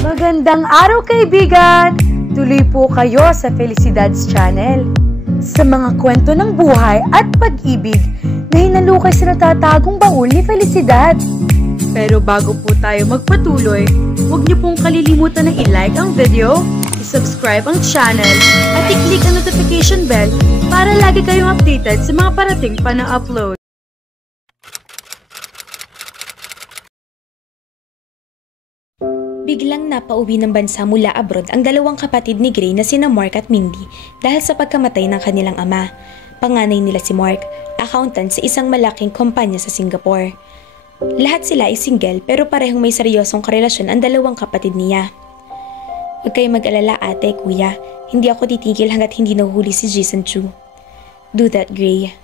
Magandang araw kaibigan! Tuloy po kayo sa Felicidad's Channel. Sa mga kwento ng buhay at pag-ibig na hinalukay sa natatagong baul ni Felicidad. Pero bago po tayo magpatuloy, huwag niyo pong kalilimutan na i-like ang video, i-subscribe ang channel, at i-click ang notification bell para lagi kayong updated sa mga parating pa na upload. Biglang napauwi ng bansa mula abroad ang dalawang kapatid ni Gray na sina Mark at Mindy dahil sa pagkamatay ng kanilang ama. Panganay nila si Mark, accountant sa isang malaking kumpanya sa Singapore. Lahat sila ay single pero parehong may seryosong karelasyon ang dalawang kapatid niya. Huwag kayong mag-alala ate, kuya. Hindi ako titigil hanggat hindi nahuhuli si Jason Chu. Do that, Gray.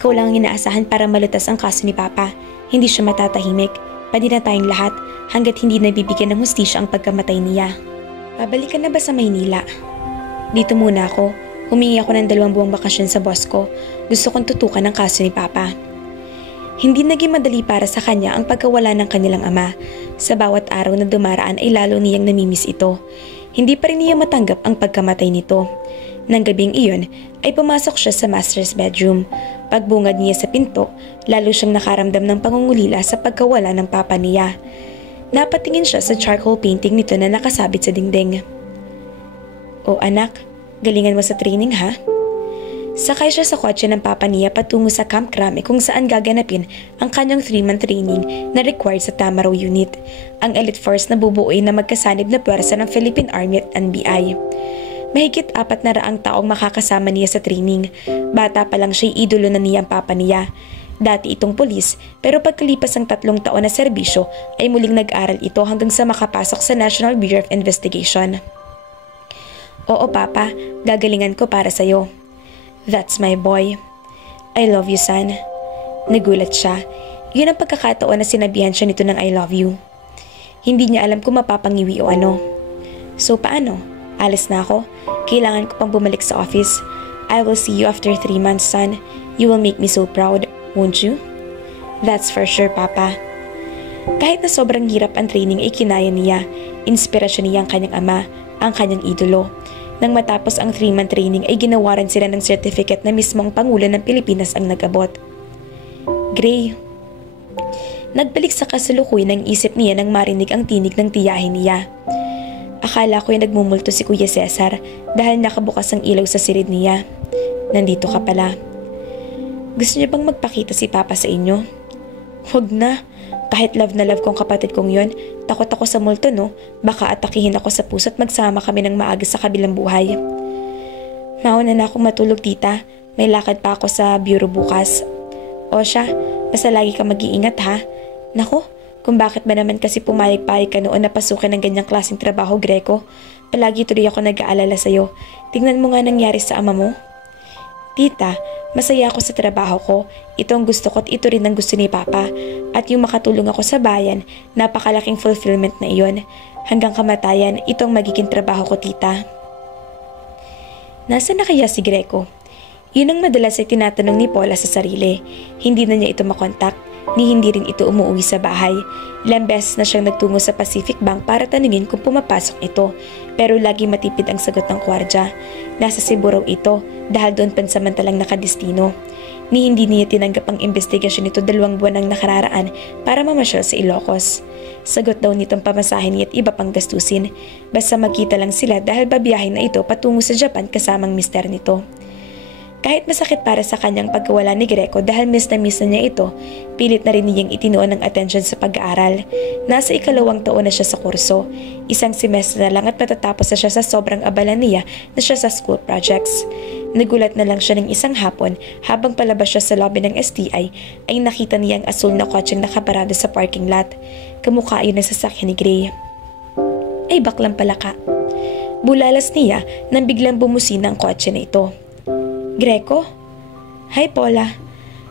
Ikaw lang ang inaasahan para malutas ang kaso ni Papa. Hindi siya matatahimik. Pwede na tayong lahat hanggat hindi nabibigyan ng hustisya ang pagkamatay niya. Babalikan na ba sa Maynila? Dito muna ako. Humingi ako ng 2 buwang bakasyon sa boss ko. Gusto kong tutukan ang kaso ni Papa. Hindi naging madali para sa kanya ang pagkawala ng kanilang ama. Sa bawat araw na dumaraan ay lalo niyang namimiss ito. Hindi pa rin niya matanggap ang pagkamatay nito. Nang gabing iyon ay pumasok siya sa master's bedroom. Pagbungad niya sa pinto, lalo siyang nakaramdam ng pangungulila sa pagkawala ng papa niya. Napatingin siya sa charcoal painting nito na nakasabit sa dingding. "O anak, galingan mo sa training ha?" Sakay siya sa kotse ng papa niya patungo sa Camp Crame kung saan gaganapin ang kanyang 3-month training na required sa Tamaraw Unit, ang elite force na bubuuin na magkasanib na puwersa ng Philippine Army at NBI. Mahigit 400 taong makakasama niya sa training. Bata pa lang siya'y idolo na niya ang papa niya. Dati itong pulis pero pagkalipas ng 3 taon na serbisyo ay muling nag-aral ito hanggang sa makapasok sa National Bureau of Investigation. "Oo papa, gagalingan ko para sa'yo." "That's my boy. I love you son." Nagulat siya. Yun ang pagkakataon na sinabihan siya nito ng I love you. Hindi niya alam kung mapapangiwi o ano. "So paano? Alis na ako. Kailangan ko pang bumalik sa office. I will see you after 3 months, son. You will make me so proud, won't you?" "That's for sure, Papa." Kahit na sobrang hirap ang training ay kinaya niya. Inspirasyon niya ang kanyang ama, ang kanyang idolo. Nang matapos ang 3-month training ay ginawaran sila ng certificate na mismong Pangulo ng Pilipinas ang nag-abot. "Gray." Nagbalik sa kasalukuyan ang isip niya nang marinig ang tinig ng tiyahin niya. Akala ko'y nagmumulto si Kuya Cesar dahil nakabukas ang ilaw sa silid niya. "Nandito ka pala. Gusto niyo bang magpakita si Papa sa inyo?" "Huwag na. Kahit love na love kong kapatid kong yon, takot ako sa multo no. Baka atakihin ako sa puso at magsama kami ng maaga sa kabilang buhay." "Mauna na akong matulog tita. May lakad pa ako sa bureau bukas." "O siya, basta lagi ka mag-iingat ha." "Naku, kung bakit ba naman kasi pumayag-payag ka noon na pasukin ng ganyang klaseng trabaho, Greco. Palagi tuloy ako nag-aalala sa'yo. Tingnan mo nga nangyari sa ama mo." "Tita, masaya ako sa trabaho ko. Ito ang gusto ko at ito rin ang gusto ni Papa. At yung makatulong ako sa bayan, napakalaking fulfillment na iyon. Hanggang kamatayan, ito ang magiging trabaho ko, tita." Nasaan na kaya si Greco? Yun ang madalas ay tinatanong ni Paula sa sarili. Hindi na niya ito makontak. Ni hindi rin ito umuwi sa bahay. Ilang beses na siyang nagtungo sa Pacific Bank para tanungin kung pumapasok ito. Pero lagi matipid ang sagot ng kwardya. Nasa Cebu raw ito dahil doon pansamantalang nakadestino. Ni hindi niya tinanggap ang investigasyon nito 2 buwan ang nakararaan para mamasyal sa Ilocos. Sagot daw nitong pamasahin niya at iba pang gastusin. Basta magkita lang sila dahil babiyahin na ito patungo sa Japan kasamang mister nito. Kahit masakit para sa kanyang pagkawala ni Greco dahil miss na niya ito, pilit na rin niyang itinuon ng atensyon sa pag-aaral. Nasa 2 taon na siya sa kurso. 1 semestre na lang at matatapos na siya sa sobrang abala niya na siya sa school projects. Nagulat na lang siya ng isang hapon habang palabas siya sa lobby ng STI ay nakita niya ang asul na kotseng nakaparado sa parking lot. Kamukha yun ng sasakyan ni Gray. Ay baklang pala ka. Bulalas niya nang biglang bumusina ang kotse na ito. "Greco?" "Hi Paula."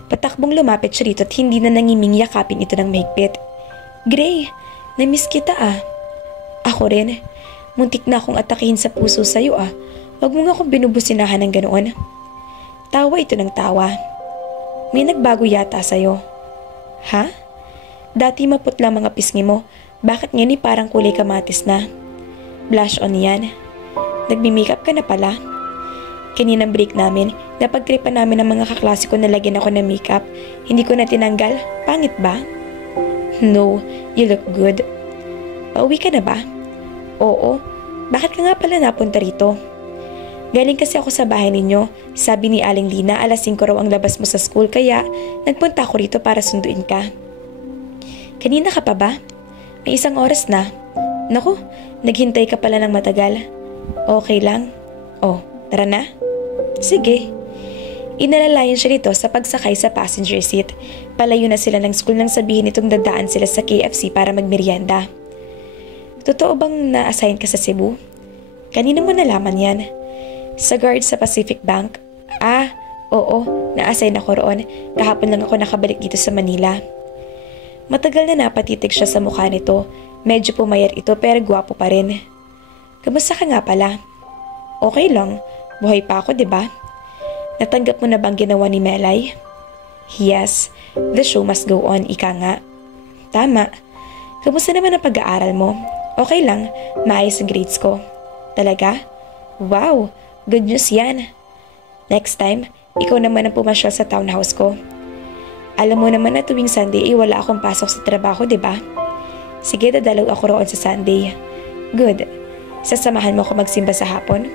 Patakbong lumapit siya rito at hindi na nangiming yakapin ito ng mahigpit. "Gray, namiss kita ah." "Ako rin. Muntik na akong atakihin sa puso sa'yo ah. Huwag mo nga akong binubusinahan ng ganoon." Tawa ito ng tawa. "May nagbago yata sa'yo." "Ha? Dati maputla mga pisngi mo. Bakit ngayon parang kulay kamatis na? Blush on yan. Nagmi-makeup ka na pala. Kaninang break namin, napagtripan namin ng mga kaklase ko na lagyan ako ng makeup. Hindi ko na tinanggal. Pangit ba? No, you look good. Pauwi ka na ba? Oo. Bakit ka nga pala napunta rito? Galing kasi ako sa bahay ninyo. Sabi ni Aling Lina, alas 5 raw ang labas mo sa school kaya nagpunta ako rito para sunduin ka. Kanina ka pa ba? May 1 oras na. Naku, naghintay ka pala ng matagal. Okay lang? Oh, tara na? Sige. Inalalayan siya rito sa pagsakay sa passenger seat. Palayo na sila ng school nang sabihin itong dadaan sila sa KFC para magmerienda. Totoo bang na-assign ka sa Cebu? Kanina mo nalaman yan? Sa guard sa Pacific Bank? Ah, oo, na-assign ako roon. Kahapon lang ako nakabalik dito sa Manila. Matagal na napatitig siya sa mukha nito. Medyo pumayat ito pero gwapo pa rin. Kamusta ka nga pala? Okay lang, buhay pa ako, diba? Natanggap mo na bang ginawa ni Melay? Yes, the show must go on, ika nga. Tama. Kamusta naman ang pag-aaral mo? Okay lang, maayos ang grades ko. Talaga? Wow, good news yan. Next time, ikaw naman ang pumasyal sa townhouse ko. Alam mo naman na tuwing Sunday wala akong pasok sa trabaho, diba? Sige, dadalaw ako roon sa Sunday. Good. Sasamahan mo ako magsimba sa hapon?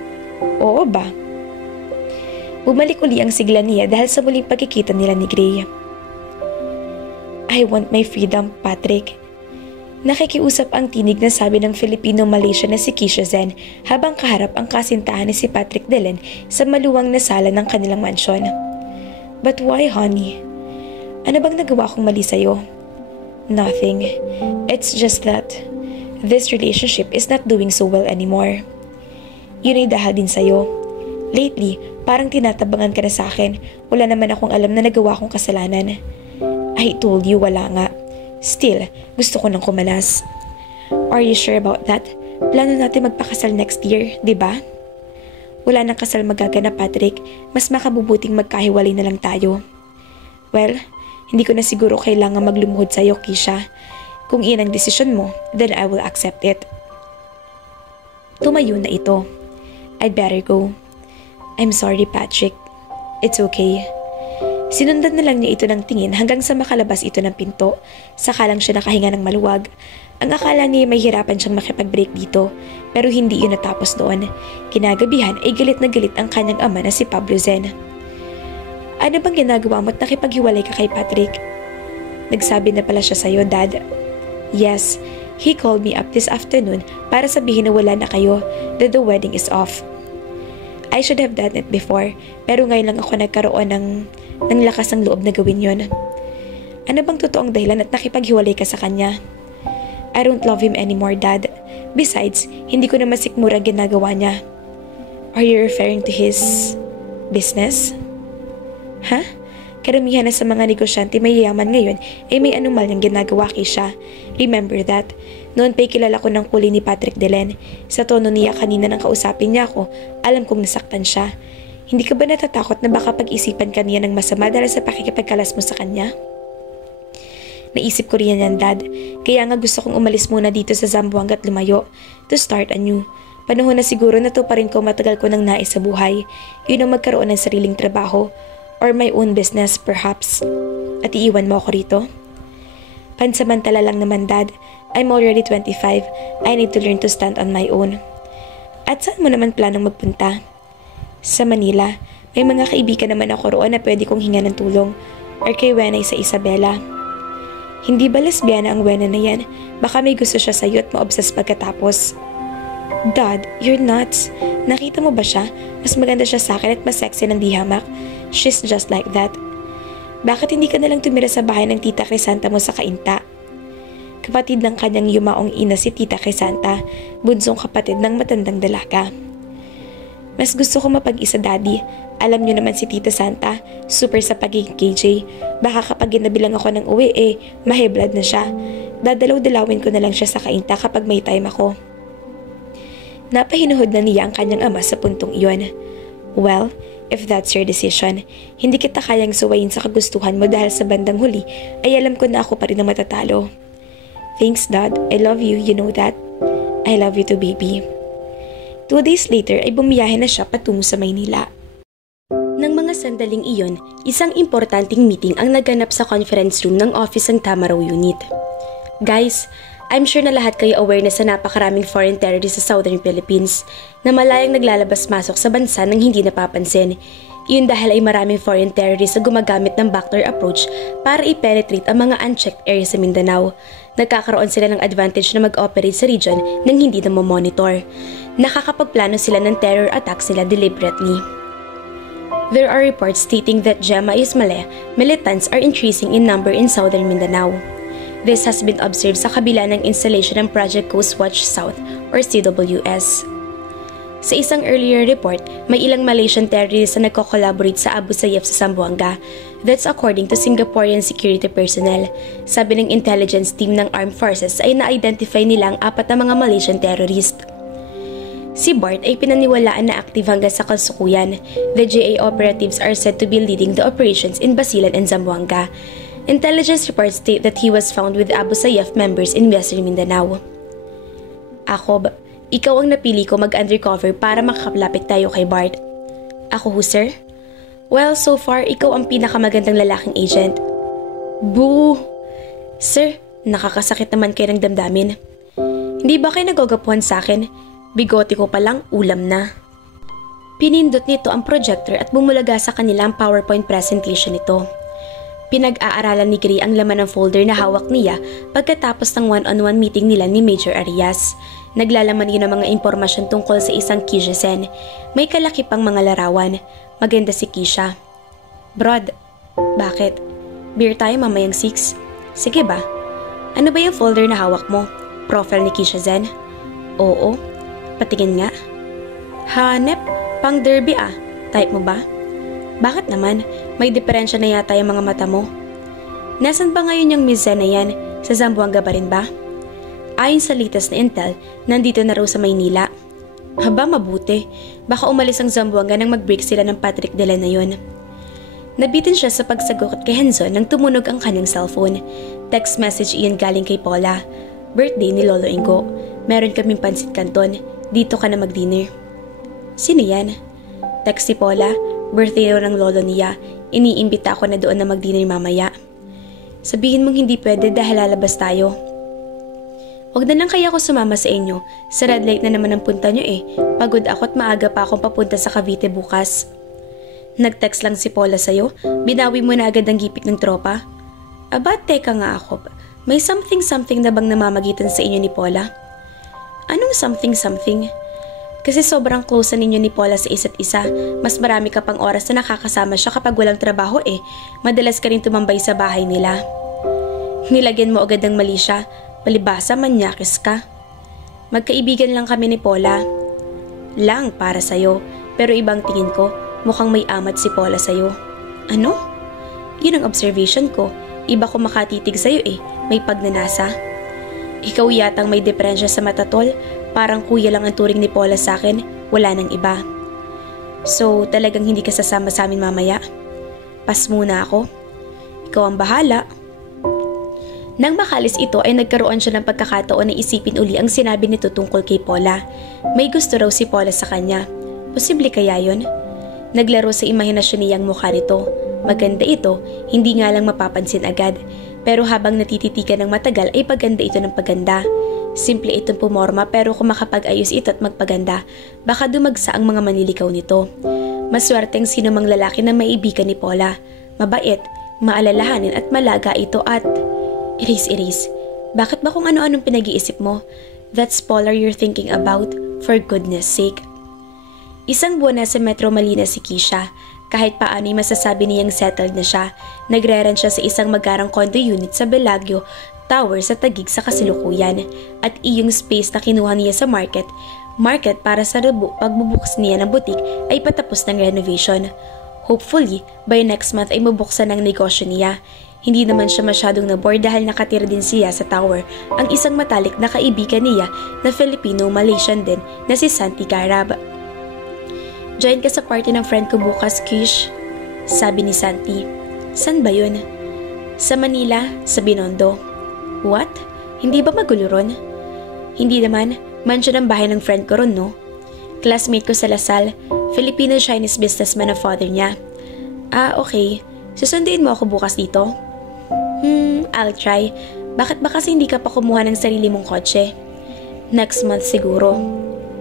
Oo ba? Bumalik uli ang sigla niya dahil sa muling pagkikita nila ni Gray. I want my freedom, Patrick. Nakikiusap ang tinig na sabi ng Filipino-Malaysian na si Keisha Zen habang kaharap ang kasintahan ni si Patrick Delen sa maluwang na sala ng kanilang mansyon. But why, honey? Ano bang nagawa kong mali sa'yo? Nothing. It's just that this relationship is not doing so well anymore. Yun ay dahil din sa'yo. Lately, parang tinatabangan ka na sa akin. Wala naman akong alam na nagawa kong kasalanan. I told you, wala nga. Still, gusto ko nang kumalas. Are you sure about that? Plano natin magpakasal next year, di ba? Wala nang kasal magaganap, Patrick. Mas makabubuting magkahiwalay na lang tayo. Well, hindi ko na siguro kailangan maglumuhod sa'yo, Keisha. Kung iyan ang desisyon mo, then I will accept it. Tumayo na ito. I'd better go. I'm sorry, Patrick. It's okay. Sinundan na lang niya ito ng tingin hanggang sa makalabas ito ng pinto. Saka lang siya nakahinga ng maluwag. Ang akala niya may hirapan siyang makipag-break dito, pero hindi yun natapos doon. Kinagabihan ay galit na galit ang kanyang ama na si Pablo Zen. Ano bang ginagawa mo at nakipaghiwalay ka kay Patrick? Nagsabi na pala siya sa'yo, Dad. Yes, he called me up this afternoon para sabihin na wala na kayo, that the wedding is off. I should have done it before, pero ngayon lang ako nagkaroon ng lakas ng loob na gawin yon. Ano bang totoong dahilan at nakipaghiwalay ka sa kanya? I don't love him anymore, Dad. Besides, hindi ko na masikmura ginagawa niya. Are you referring to his business? Ha? Karamihan na sa mga negosyante may yaman ngayon ay may anumal niyang ginagawa kay siya. Remember that. Noon pa'y kilala ko ng kulay ni Patrick Delen. Sa tono niya kanina nang kausapin niya ako, alam kong nasaktan siya. Hindi ka ba natatakot na baka pag-isipan ka niya ng masama dahil sa pakikipagkalas mo sa kanya? Naisip ko rin yan, Dad. Kaya nga gusto kong umalis muna dito sa Zamboanga at lumayo. To start anew. Panahon na siguro na to pa rin ko matagal ko nang nais sa buhay. Yun ang magkaroon ng sariling trabaho. Or my own business, perhaps. At iiwan mo ako rito? Pansamantala lang naman, Dad. I'm already 25. I need to learn to stand on my own. At saan mo naman planong magpunta? Sa Manila. May mga kaibigan naman ako roon na pwede kong hinga ng tulong. Or kay Wenay sa Isabela. Hindi ba lesbiana ang Wena na yan? Baka may gusto siya sa'yo at ma-obsess pagkatapos. Dad, you're nuts. Nakita mo ba siya? Mas maganda siya sa akin at mas sexy ng dihamak. She's just like that. Bakit hindi ka nalang tumira sa bahay ng Tita Crisanta mo sa Cainta? Kapatid ng kanyang yumaong ina si Tita Crisanta, bunsong kapatid ng matandang dalaga. Mas gusto ko mapag-isa, Daddy. Alam niyo naman si Tita Santa, super sa pagiging KJ. Baka kapag ginabilang ako ng uwi mahiblad na siya. Dadalaw-dalawin ko na lang siya sa Cainta kapag may time ako. Napahinuhod na niya ang kanyang ama sa puntong iyon. Well, if that's your decision, hindi kita kayang suwayin sa kagustuhan mo dahil sa bandang huli ay alam ko na ako pa rin ang matatalo. Thanks, Dad. I love you, you know that. I love you too, baby. 2 days later ay bumiyahe na siya patungo sa Maynila. Nang mga sandaling iyon, isang importanteng meeting ang naganap sa conference room ng office ng Tama Raw Unit. Guys, I'm sure na lahat kayo aware na sa napakaraming foreign terrorists sa Southern Philippines na malayang naglalabas-masok sa bansa nang hindi napapansin. Iyon dahil ay maraming foreign terrorists na gumagamit ng backdoor approach para i-penetrate ang mga unchecked areas sa Mindanao. Nagkakaroon sila ng advantage na mag-operate sa region nang hindi na monitor. Nakakapagplano sila ng terror attacks nila deliberately. There are reports stating that Gemma Ismale militants are increasing in number in Southern Mindanao. This has been observed sa kabila ng installation ng Project Coast Watch South or CWS. Sa isang earlier report, may ilang Malaysian terrorists na nagko-collaborate sa Abu Sayyaf sa Zamboanga. That's according to Singaporean security personnel. Sabi ng intelligence team ng armed forces ay na-identify nila ang 4 na mga Malaysian terrorist. Si Bart ay pinaniwalaan na active hanggang sa kasalukuyan. The JA operatives are said to be leading the operations in Basilan and Zamboanga. Intelligence reports state that he was found with Abu Sayyaf members in Western Mindanao. Akob, ikaw ang napili ko mag-undercover para makakapalapit tayo kay Bart. Ako ho, sir? Well, so far, ikaw ang pinakamagandang lalaking agent. Boo! Sir, nakakasakit naman kayo ng damdamin. Hindi ba kayo nagagapuhan sa akin? Bigote ko palang ulam na. Pinindot nito ang projector at bumulaga sa kanila ang PowerPoint presentation nito. Pinag-aaralan ni Gray ang laman ng folder na hawak niya pagkatapos ng one-on-one meeting nila ni Major Arias. Naglalaman yun ng mga impormasyon tungkol sa isang Kisha Sen. May kalaki pang mga larawan. Maganda si Kisha. Brod, bakit? Beer tayo mamayang 6? Sige ba? Ano ba yung folder na hawak mo? Profile ni Kisha Zen? Oo. Patingin nga. Hanep, pang derby ah. Type mo ba? Bakit naman? May diferensya na yata yung mga mata mo. Nasaan ba ngayon yung Miss Zen na yan? Sa Zamboanga ba rin ba? Ayon sa latest na intel, nandito na raw sa Maynila. Haba, mabuti. Baka umalis ang Zamboanga nang mag-break sila ng Patrick Dela na yun. Nabitin siya sa pagsagot kay Henzon nang tumunog ang kanyang cellphone. Text message iyon galing kay Paula. Birthday ni Lolo Ingo. Meron kaming pansit canton. Dito ka na mag-dinner. Sino yan? Text si Paula. Birthday raw ng lolo niya. Iniimbita ako na doon na mag-dinner mamaya. Sabihin mong hindi pwede dahil lalabas tayo. Huwag na lang kaya ako sumama sa inyo. Sa red light na naman ang punta nyo eh. Pagod ako at maaga pa akong papunta sa Cavite bukas. Nag-text lang si Paula sa'yo. Binawi mo na agad ang gipit ng tropa. Aba, teka nga ako. May something na bang namamagitan sa inyo ni Paula? Anong something? Kasi sobrang close na ninyo ni Paula sa isa't isa. Mas marami ka pang oras na nakakasama siya kapag walang trabaho eh. Madalas ka rin tumambay sa bahay nila. Nilagyan mo agad ng mali siya. Palibasa, manyakis ka. Magkaibigan lang kami ni Paula. Lang para sa'yo. Pero ibang tingin ko, mukhang may amat si Paula sa'yo. Ano? Yun ang observation ko. Iba ko makatitig sa'yo eh. May pagnanasa. Ikaw yatang may depresya sa mata, tol. Parang kuya lang ang turing ni Paula sa akin, wala nang iba. So, talagang hindi ka sasama sa amin mamaya? Pas muna ako. Ikaw ang bahala. Nang makalis ito ay nagkaroon siya ng pagkakataon na isipin uli ang sinabi nito tungkol kay Paula. May gusto raw si Paula sa kanya. Posible kaya yun? Naglaro sa imahinasyon niyang mukha nito. Maganda ito, hindi nga lang mapapansin agad. Pero habang natititikan ng matagal ay paganda ito ng paganda. Simple itong pumorma pero kung makapag-ayos ito at magpaganda, baka dumagsa ang mga manliligaw nito. Maswerteng sino mang lalaki na maibigan ni Paula. Mabait, maalalahanin at malaga ito at... Erase. Bakit ba kung ano-anong pinag-iisip mo? That's Paula you're thinking about, for goodness sake. Isang buwan na sa Metro Manila si Kisha. Kahit paano'y masasabi niyang settled na siya. Nagre-rent siya sa isang magarang condo unit sa Bellagio Tower sa Taguig sa kasalukuyan. At iyong space na kinuha niya sa market para sa pagbubukas niya ng butik ay patapos ng renovation. Hopefully, by next month ay mabuksan ang negosyo niya. Hindi naman siya masyadong na-bored dahil nakatira din siya sa tower ang isang matalik na kaibigan niya na Filipino-Malaysian din na si Santi Carab. Join ka sa party ng friend ko bukas, Kish. Sabi ni Santi. San ba yun? Sa Manila, sa Binondo. What? Hindi ba magulo ron? Hindi naman, mansyon ang bahay ng friend ko ron, no? Classmate ko sa Lasal, Filipino-Chinese businessman ang father niya. Ah, okay. Susunduin mo ako bukas dito? I'll try. Bakit ba kasi hindi ka pa kumuha ng sarili mong kotse? Next month siguro.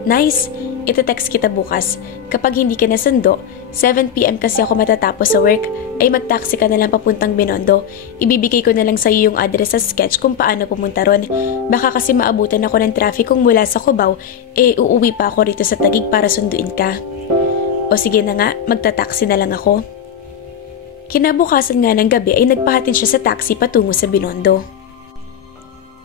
Nice. Ite-text kita bukas. Kapag hindi ka nasundo, 7 PM kasi ako matatapos sa work, ay mag-taxi ka na lang papuntang Binondo. Ibibigay ko na lang sa iyo yung address sa sketch kung paano pumunta ron. Baka kasi maabutan ako ng traffic kung mula sa Cubao, uuwi pa ako rito sa Taguig para sunduin ka. O sige na nga, magta-taxi na lang ako. Kinabukasan nga ng gabi ay nagpahatid siya sa taxi patungo sa Binondo.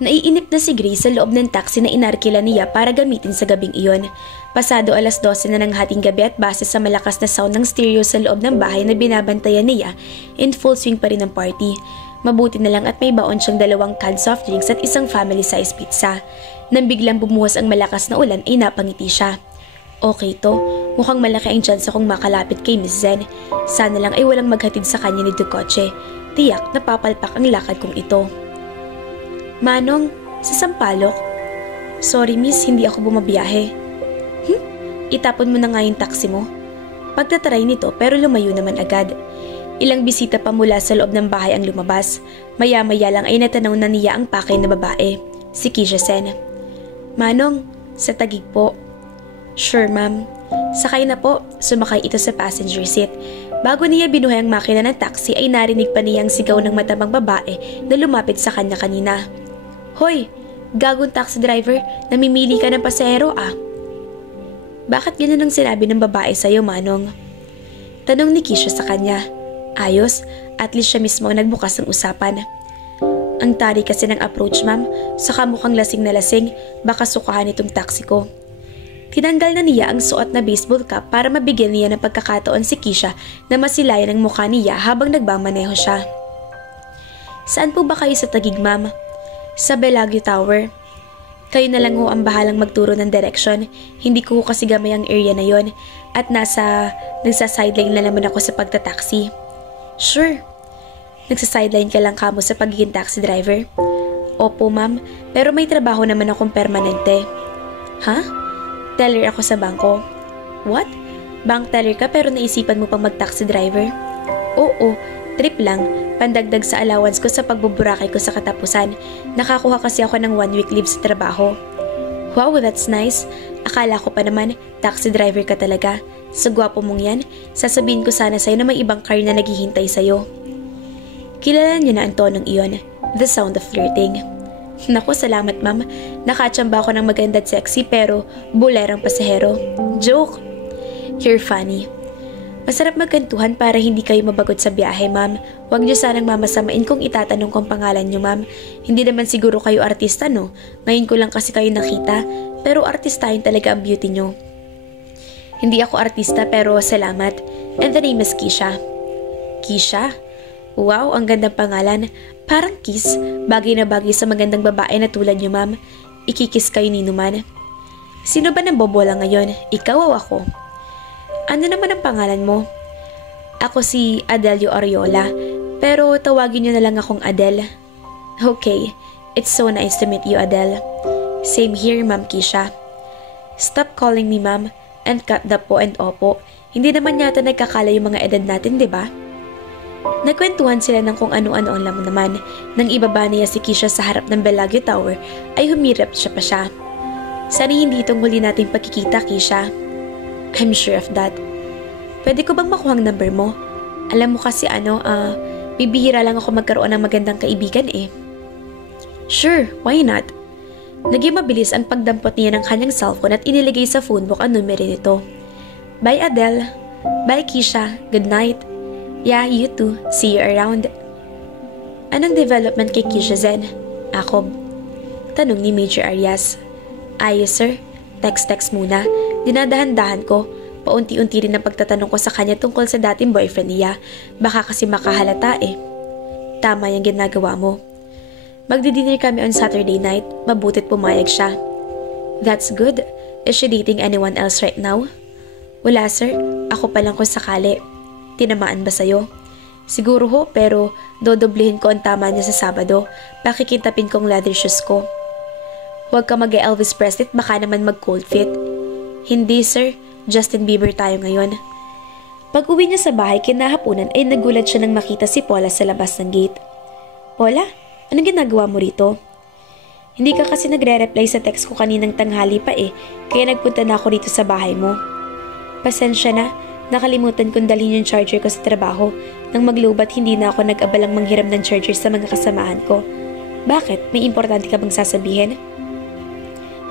Naiinip na si Grace sa loob ng taxi na inarkila niya para gamitin sa gabing iyon. Pasado 12:00 na ng hating gabi at base sa malakas na sound ng stereo sa loob ng bahay na binabantayan niya, in full swing pa rin ang party. Mabuti na lang at may baon siyang 2 canned soft drinks at isang family-size pizza. Nang biglang bumuhos ang malakas na ulan ay napangiti siya. Okay to, mukhang malaki ang tsansa kung makalapit kay Miss Zen. Sana lang ay walang maghatid sa kanya ni Ducoche. Tiyak napapalpak ang lakad kong ito. Manong, sa Sampaloc? Sorry miss, hindi ako bumabiyahe. Itapon mo na nga yung taxi mo. Pagtatry nito pero lumayo naman agad. Ilang bisita pa mula sa loob ng bahay ang lumabas. Maya-maya lang ay natanaw na niya ang pakay na babae, si Keisha Sen. Manong, sa Taguig po. Sure ma'am. Sakay na po, sumakay ito sa passenger seat. Bago niya binuhay ang makina ng taxi ay narinig pa niyang sigaw ng matabang babae na lumapit sa kanya kanina. Hoy, gagong taxi driver, namimili ka ng pasahero ah. Bakit ganun ang sinabi ng babae sa'yo, Manong? Tanong ni Keisha sa kanya. Ayos, at least siya mismo ang nagbukas ng usapan. Ang tari kasi ng approach ma'am, saka mukhang lasing na lasing, baka sukahan itong taxi ko. Tinanggal na niya ang suot na baseball cap para mabigyan niya ng pagkakataon si Keisha na masilayan ang mukha niya habang nagmamaneho siya. Saan po ba kayo sa Taguig, ma'am? Sa Bellagio Tower. Kayo na lang ho ang bahalang magturo ng direction. Hindi ko kasi gamay ang area na yon at nagsasideline na naman ako sa pagtataksi. Sure. Nagsasideline ka lang kamo sa pagiging taxi driver? Opo ma'am, pero may trabaho naman akong permanente. Ha? Teller ako sa bangko. What? Bank teller ka pero naisipan mo pang mag-taxi driver? Oo, trip lang. Pandagdag sa allowance ko sa pagbuburakay ko sa katapusan. Nakakuha kasi ako ng 1 week leave sa trabaho. Wow, that's nice. Akala ko pa naman, taxi driver ka talaga. Sa gwapo mong yan, sasabihin ko sana sa'yo na may ibang car na naghihintay sa'yo. Kilala niya na ang tonong iyon, the sound of flirting. Naku, salamat ma'am. Nakatsamba ako ng maganda at sexy pero bulerang pasahero. Joke! You're funny. Masarap magkantuhan para hindi kayo mabagot sa biyahe, ma'am. Huwag niyo sanang mamasamain kung itatanong kong pangalan niyo, ma'am. Hindi naman siguro kayo artista, no? Ngayon ko lang kasi kayo nakita, pero artistahin talaga ang beauty niyo. Hindi ako artista pero salamat. And the name is Keisha. Keisha? Wow, ang gandang pangalan. Parang kiss. Bagay na bagay sa magandang babae na tulad niyo, ma'am. Ikikiss kayo ni Numan. Sino ba nang bobola ngayon? Ikaw o ako? Ano naman ang pangalan mo? Ako si Adelio Ariola, pero tawagin niyo na lang akong Adele. Okay, it's so nice to meet you, Adele. Same here, Ma'am Keisha. Stop calling me ma'am and cut the po and opo. Hindi naman yata nagkakala yung mga edad natin, di ba? Nagkwentuhan sila ng kung ano-ano ang laman naman. Nang ibaba niya si Keisha sa harap ng Bellagio Tower, ay humirap siya pa siya. Sana hindi itong huli nating pagkikita, Keisha. I'm sure of that. Pwede ko bang makuha ang number mo? Alam mo kasi bibihira lang ako magkaroon ng magandang kaibigan eh. Sure, why not? Naging mabilis ang pagdampot niya ng kanyang cellphone at iniligay sa phonebook ang numero nito. Bye Adele. Bye Keisha. Good night. Yeah, you too. See you around. Anong development kay Keisha Zen? Akob. Tanong ni Major Arias. Ayos sir. Text muna. Dinadahan-dahan ko. Paunti-unti rin ang pagtatanong ko sa kanya tungkol sa dating boyfriend niya. Baka kasi makahalata eh. Tama yung ginagawa mo. Magdi-dinner kami on Saturday night. Mabutit pumayag siya. That's good. Is she dating anyone else right now? Wala sir. Ako pa lang kung sakali. Tinamaan ba sa'yo? Siguro ho, pero dodoblehin ko ang tama niya sa Sabado. Pakikintapin kong leather shoes ko. Huwag ka mag-Elvis Presley at baka naman mag-cold fit. Hindi sir, Justin Bieber tayo ngayon. Pag uwi niya sa bahay kinahaponan ay nagulat siya nang makita si Paula sa labas ng gate. Paula, anong ginagawa mo rito? Hindi ka kasi nagre-reply sa text ko kaninang tanghali pa kaya nagpunta na ako rito sa bahay mo. Pasensya na, nakalimutan kong dalhin yung charger ko sa trabaho. Nang maglubat hindi na ako nag-abalang manghiram ng charger sa mga kasamahan ko. Bakit? May importante ka bang sasabihin?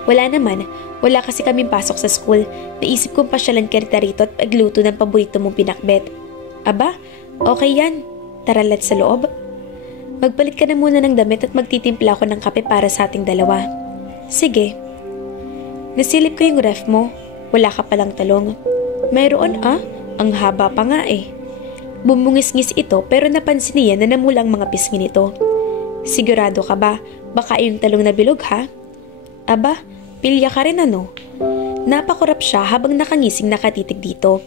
Wala naman, wala kasi kaming pasok sa school. Naisip kong pasyalan ka rito at pagluto ng paborito mong pinakbet. Aba, okay yan. Tara let's sa loob. Magpalit ka na muna ng damit at magtitimpla ako ng kape para sa ating dalawa. Sige. Nasilip ko yung ref mo. Wala ka palang talong. Mayroon ang haba pa nga Bumungis-ngis ito pero napansin niya na namulang mga pisngi nito. Sigurado ka ba? Baka yung talong na bilog ha? Aba, pilya ka rin ano? Napakurap siya habang nakangising nakatitig dito.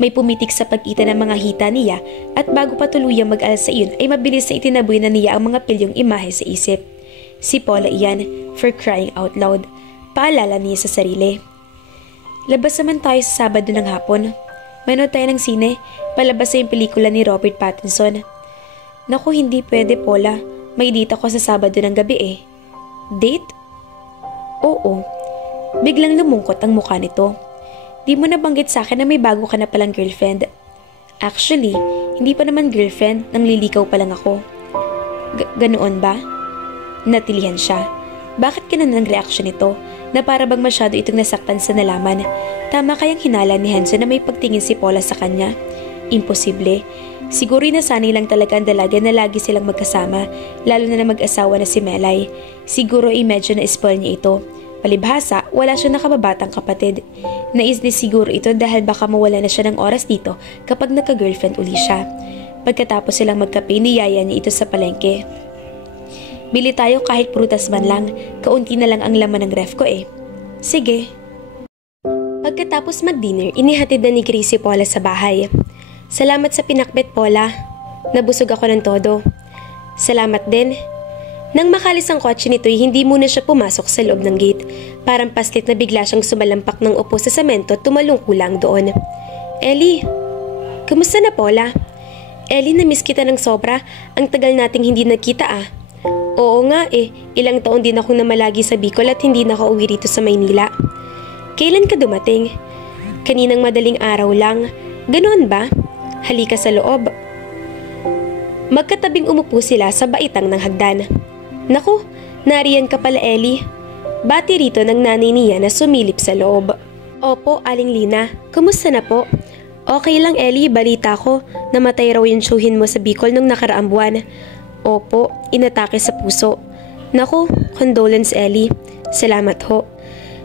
May pumitik sa pag-ita ng mga hita niya at bago pa tuluyang mag-alsa iyon ay mabilis na itinaboy na niya ang mga pilyong imahe sa isip. Si Paula iyan, for crying out loud. Paalala niya sa sarili. Labas naman tayo sa Sabado ng hapon. Manood tayo ng sine, palabas na yung pelikula ni Robert Pattinson. Naku, hindi pwede Paula. May date ako sa Sabado ng gabi Date? Oo. Biglang lumungkot ang mukha nito. Di mo nabanggit sa akin na may bago ka na palang girlfriend. Actually, hindi pa naman girlfriend, nang lilikaw pa lang ako. Ganoon ba? Natilihan siya. Bakit ganun ang reaksyon nito? Na para bang masyado itong nasaktan sa nalaman. Tama kayang hinala ni Hanson na may pagtingin si Paula sa kanya? Imposible. Siguro nasanay lang talaga ang dalaga na lagi silang magkasama, lalo na mag-asawa na si Melay. Siguro medyo na-spoil niya ito. Palibhasa, wala siya nakababatang kapatid. Nais ni siguro ito dahil baka mawala na siya ng oras dito kapag nagka-girlfriend uli siya. Pagkatapos silang magkape, niyaya niya ito sa palengke. Bili tayo kahit prutas man lang, kaunti na lang ang laman ng ref ko Sige. Pagkatapos mag-dinner, inihatid na ni Gracie Paula sa bahay. Salamat sa pinakbet, Paula. Nabusog ako ng todo. Salamat din. Nang makalis ang kotse nito'y hindi muna siya pumasok sa loob ng gate. Parang paslit na bigla siyang sumalampak ng upo sa semento at tumalungko lang doon. Ellie, kumusta na Paula? Ellie, na-miss kita ng sobra. Ang tagal nating hindi nagkita Oo nga ilang taon din akong namalagi sa Bicol at hindi nakauwi rito sa Maynila. Kailan ka dumating? Kaninang madaling araw lang. Ganoon ba? Halika sa loob. Magkatabing umupo sila sa baitang ng hagdan. Naku, nariyan ka pala Ellie. Bati rito ng nanay niya na sumilip sa loob. Opo, Aling Lina. Kumusta na po? Okay lang Ellie, balita ko. Namatay raw yung tsuhin mo sa Bicol nung nakaraang buwan. Opo, inatake sa puso. Naku, condolence Ellie. Salamat ho.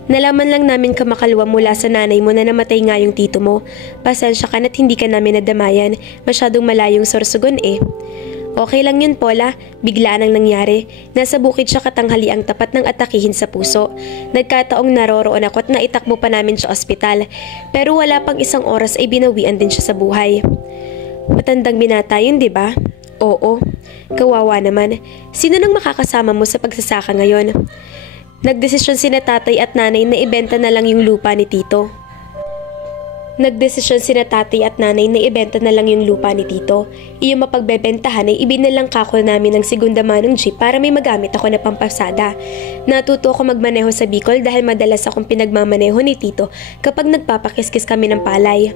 Nalaman lang namin kamakalwa mula sa nanay mo na namatay nga yung tito mo. Pasensya ka na't hindi ka namin nadamayan. Masyadong malayong Sorsogon Okay lang yun, Paula. Bigla nang nangyari. Nasa bukid siya katanghali ang tapat ng atakihin sa puso. Nagkataong naroroon ako at naitakbo pa namin sa ospital. Pero wala pang isang oras ay binawian din siya sa buhay. Matandang binata yun, di ba? Oo. Kawawa naman. Sino nang makakasama mo sa pagsasaka ngayon? Nagdesisyon sina tatay at nanay na ibenta na lang yung lupa ni tito. Iyong mapagbebentahan ay ibinalang kako namin ng segunda manong jeep para may magamit ako na pampasada. Natuto ako magmaneho sa Bicol dahil madalas akong pinagmamaneho ni tito kapag nagpapakiskis kami ng palay.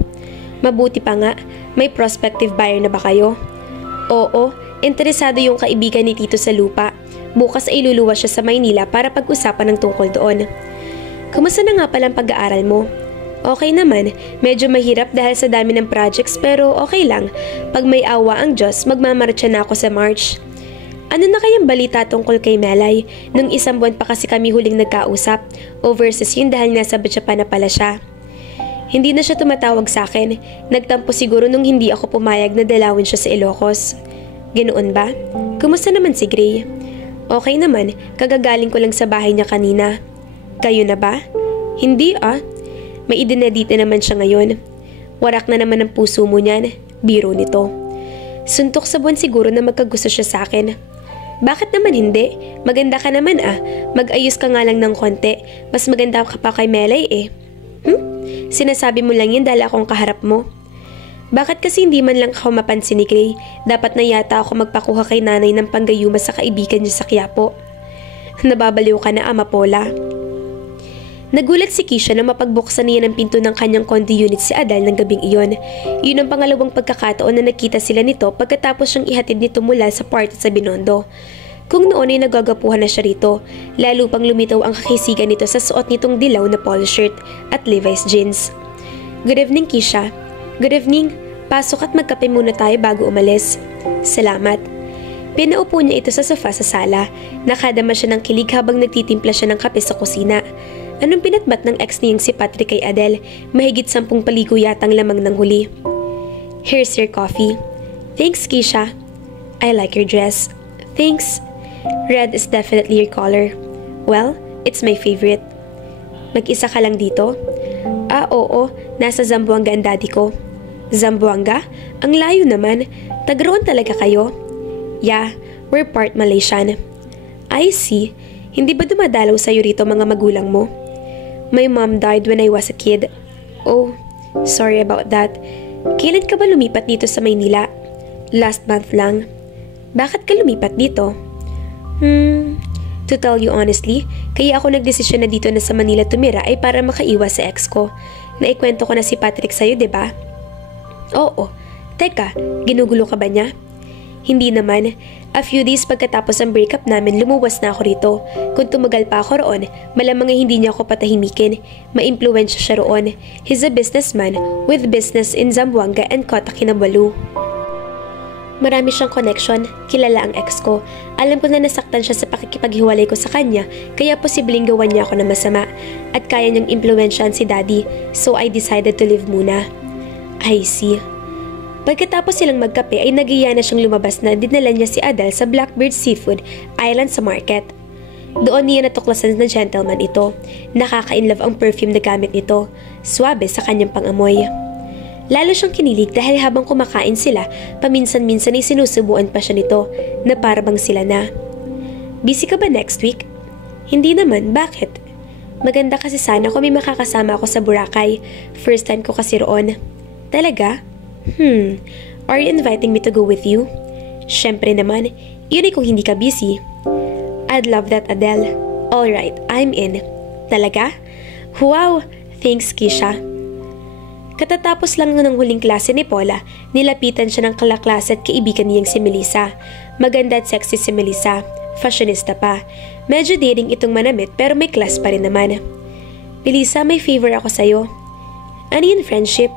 Mabuti pa nga, may prospective buyer na ba kayo? Oo, interesado yung kaibigan ni tito sa lupa. Bukas ay luluwas siya sa Maynila para pag-usapan ng tungkol doon. Kumusta na nga palang pag-aaral mo? Okay naman, medyo mahirap dahil sa dami ng projects pero okay lang. Pag may awa ang Diyos, magmamarcha na ako sa March. Ano na kayang balita tungkol kay Melay? Nung isang buwan pa kasi kami huling nagkausap. Overseas yun dahil nasa Japan na pala siya. Hindi na siya tumatawag sa akin. Nagtampo siguro nung hindi ako pumayag na dalawin siya sa Ilocos. Ganoon ba? Kumusta naman si Gray? Okay naman, kagagaling ko lang sa bahay niya kanina. Kayo na ba? Hindi May idinedite naman siya ngayon. Warak na naman ang puso mo niyan. Biro nito. Suntok sa buwan siguro na magkagusto siya sa akin. Bakit naman hindi? Maganda ka naman Mag-ayos ka nga lang ng konti. Mas maganda ka pa kay Melay eh. Sinasabi mo lang yan dahil akong kaharap mo. Bakit kasi hindi man lang ako mapansin ni Gray? Dapat na yata ako magpakuha kay nanay ng panggayuma sa kaibigan niya sa Quiapo. Nababaliw ka na, Amapola. Nagulat si Keisha na mapagbuksan niya ng pinto ng kanyang condo unit si Adele ng gabing iyon. Yun ang pangalawang pagkakataon na nakita sila nito pagkatapos siyang ihatid nito mula sa party sa Binondo. Kung noon ay nagagapuhan na siya rito, lalo pang lumitaw ang kakisigan nito sa suot nitong dilaw na polo shirt at Levi's jeans. Good evening, Keisha. Good evening. Pasok at magkape muna tayo bago umalis. Salamat. Pinaupo niya ito sa sofa sa sala. Nakadama siya ng kilig habang nagtitimpla siya ng kape sa kusina. Anong pinatbat ng ex niyang si Patrick kay Adele? Mahigit 10 paligo yatang lamang ng huli. Here's your coffee. Thanks, Keisha. I like your dress. Thanks. Red is definitely your color. Well, it's my favorite. Mag-isa ka lang dito? Oo. Nasa Zamboanga ang daddy ko. Zamboanga? Ang layo naman. Tagroon talaga kayo? Yeah, we're part Malaysian. I see. Hindi ba dumadalaw sa'yo rito mga magulang mo? My mom died when I was a kid. Oh, sorry about that. Kailan ka ba lumipat dito sa Maynila? Last month lang. Bakit ka lumipat dito? To tell you honestly, kaya ako nagdesisyon na dito na sa Manila tumira ay para makaiwas sa ex ko. Naikwento ko na si Patrick sa'yo, diba? Oo. Teka, ginugulo ka ba niya? Hindi naman. A few days pagkatapos ang breakup namin, lumuwas na ako rito. Kung tumagal pa ako roon, malamang ay hindi niya ako patahimikin. Maimpluwensya siya roon. He's a businessman with business in Zamboanga and Kota Kinabalu. Marami siyang connection. Kilala ang ex ko. Alam ko na nasaktan siya sa pakikipaghiwalay ko sa kanya, kaya posibleng gawan niya ako ng masama. At kaya niyang impluwensyahan si daddy, so I decided to leave muna. I see. Pagkatapos silang magkape ay nagiya na siyang lumabas na dinala niya si Adele sa Blackbird Seafood Island sa market. Doon niya natuklasan na gentleman ito. Nakaka-inlove ang perfume na gamit nito. Swabe sa kanyang pangamoy. Lalo siyang kinilig dahil habang kumakain sila, paminsan-minsan ay sinusubuan pa siya nito na parabang sila na. Busy ka ba next week? Hindi naman, bakit? Maganda kasi sana kung may makakasama ako sa Boracay. First time ko kasi roon. Talaga? Are you inviting me to go with you? Syempre naman, yun ay kung hindi ka busy. I'd love that, Adele. Alright, I'm in. Talaga? Wow! Thanks, Keisha. Katatapos lang ng huling klase ni Paula, nilapitan siya ng kalaklase at kaibigan niyang si Melissa. Maganda at sexy si Melissa. Fashionista pa. Medyo daring itong manamit pero may class pa rin naman. Melissa, may favor ako sa'yo. Ano yun, friendship?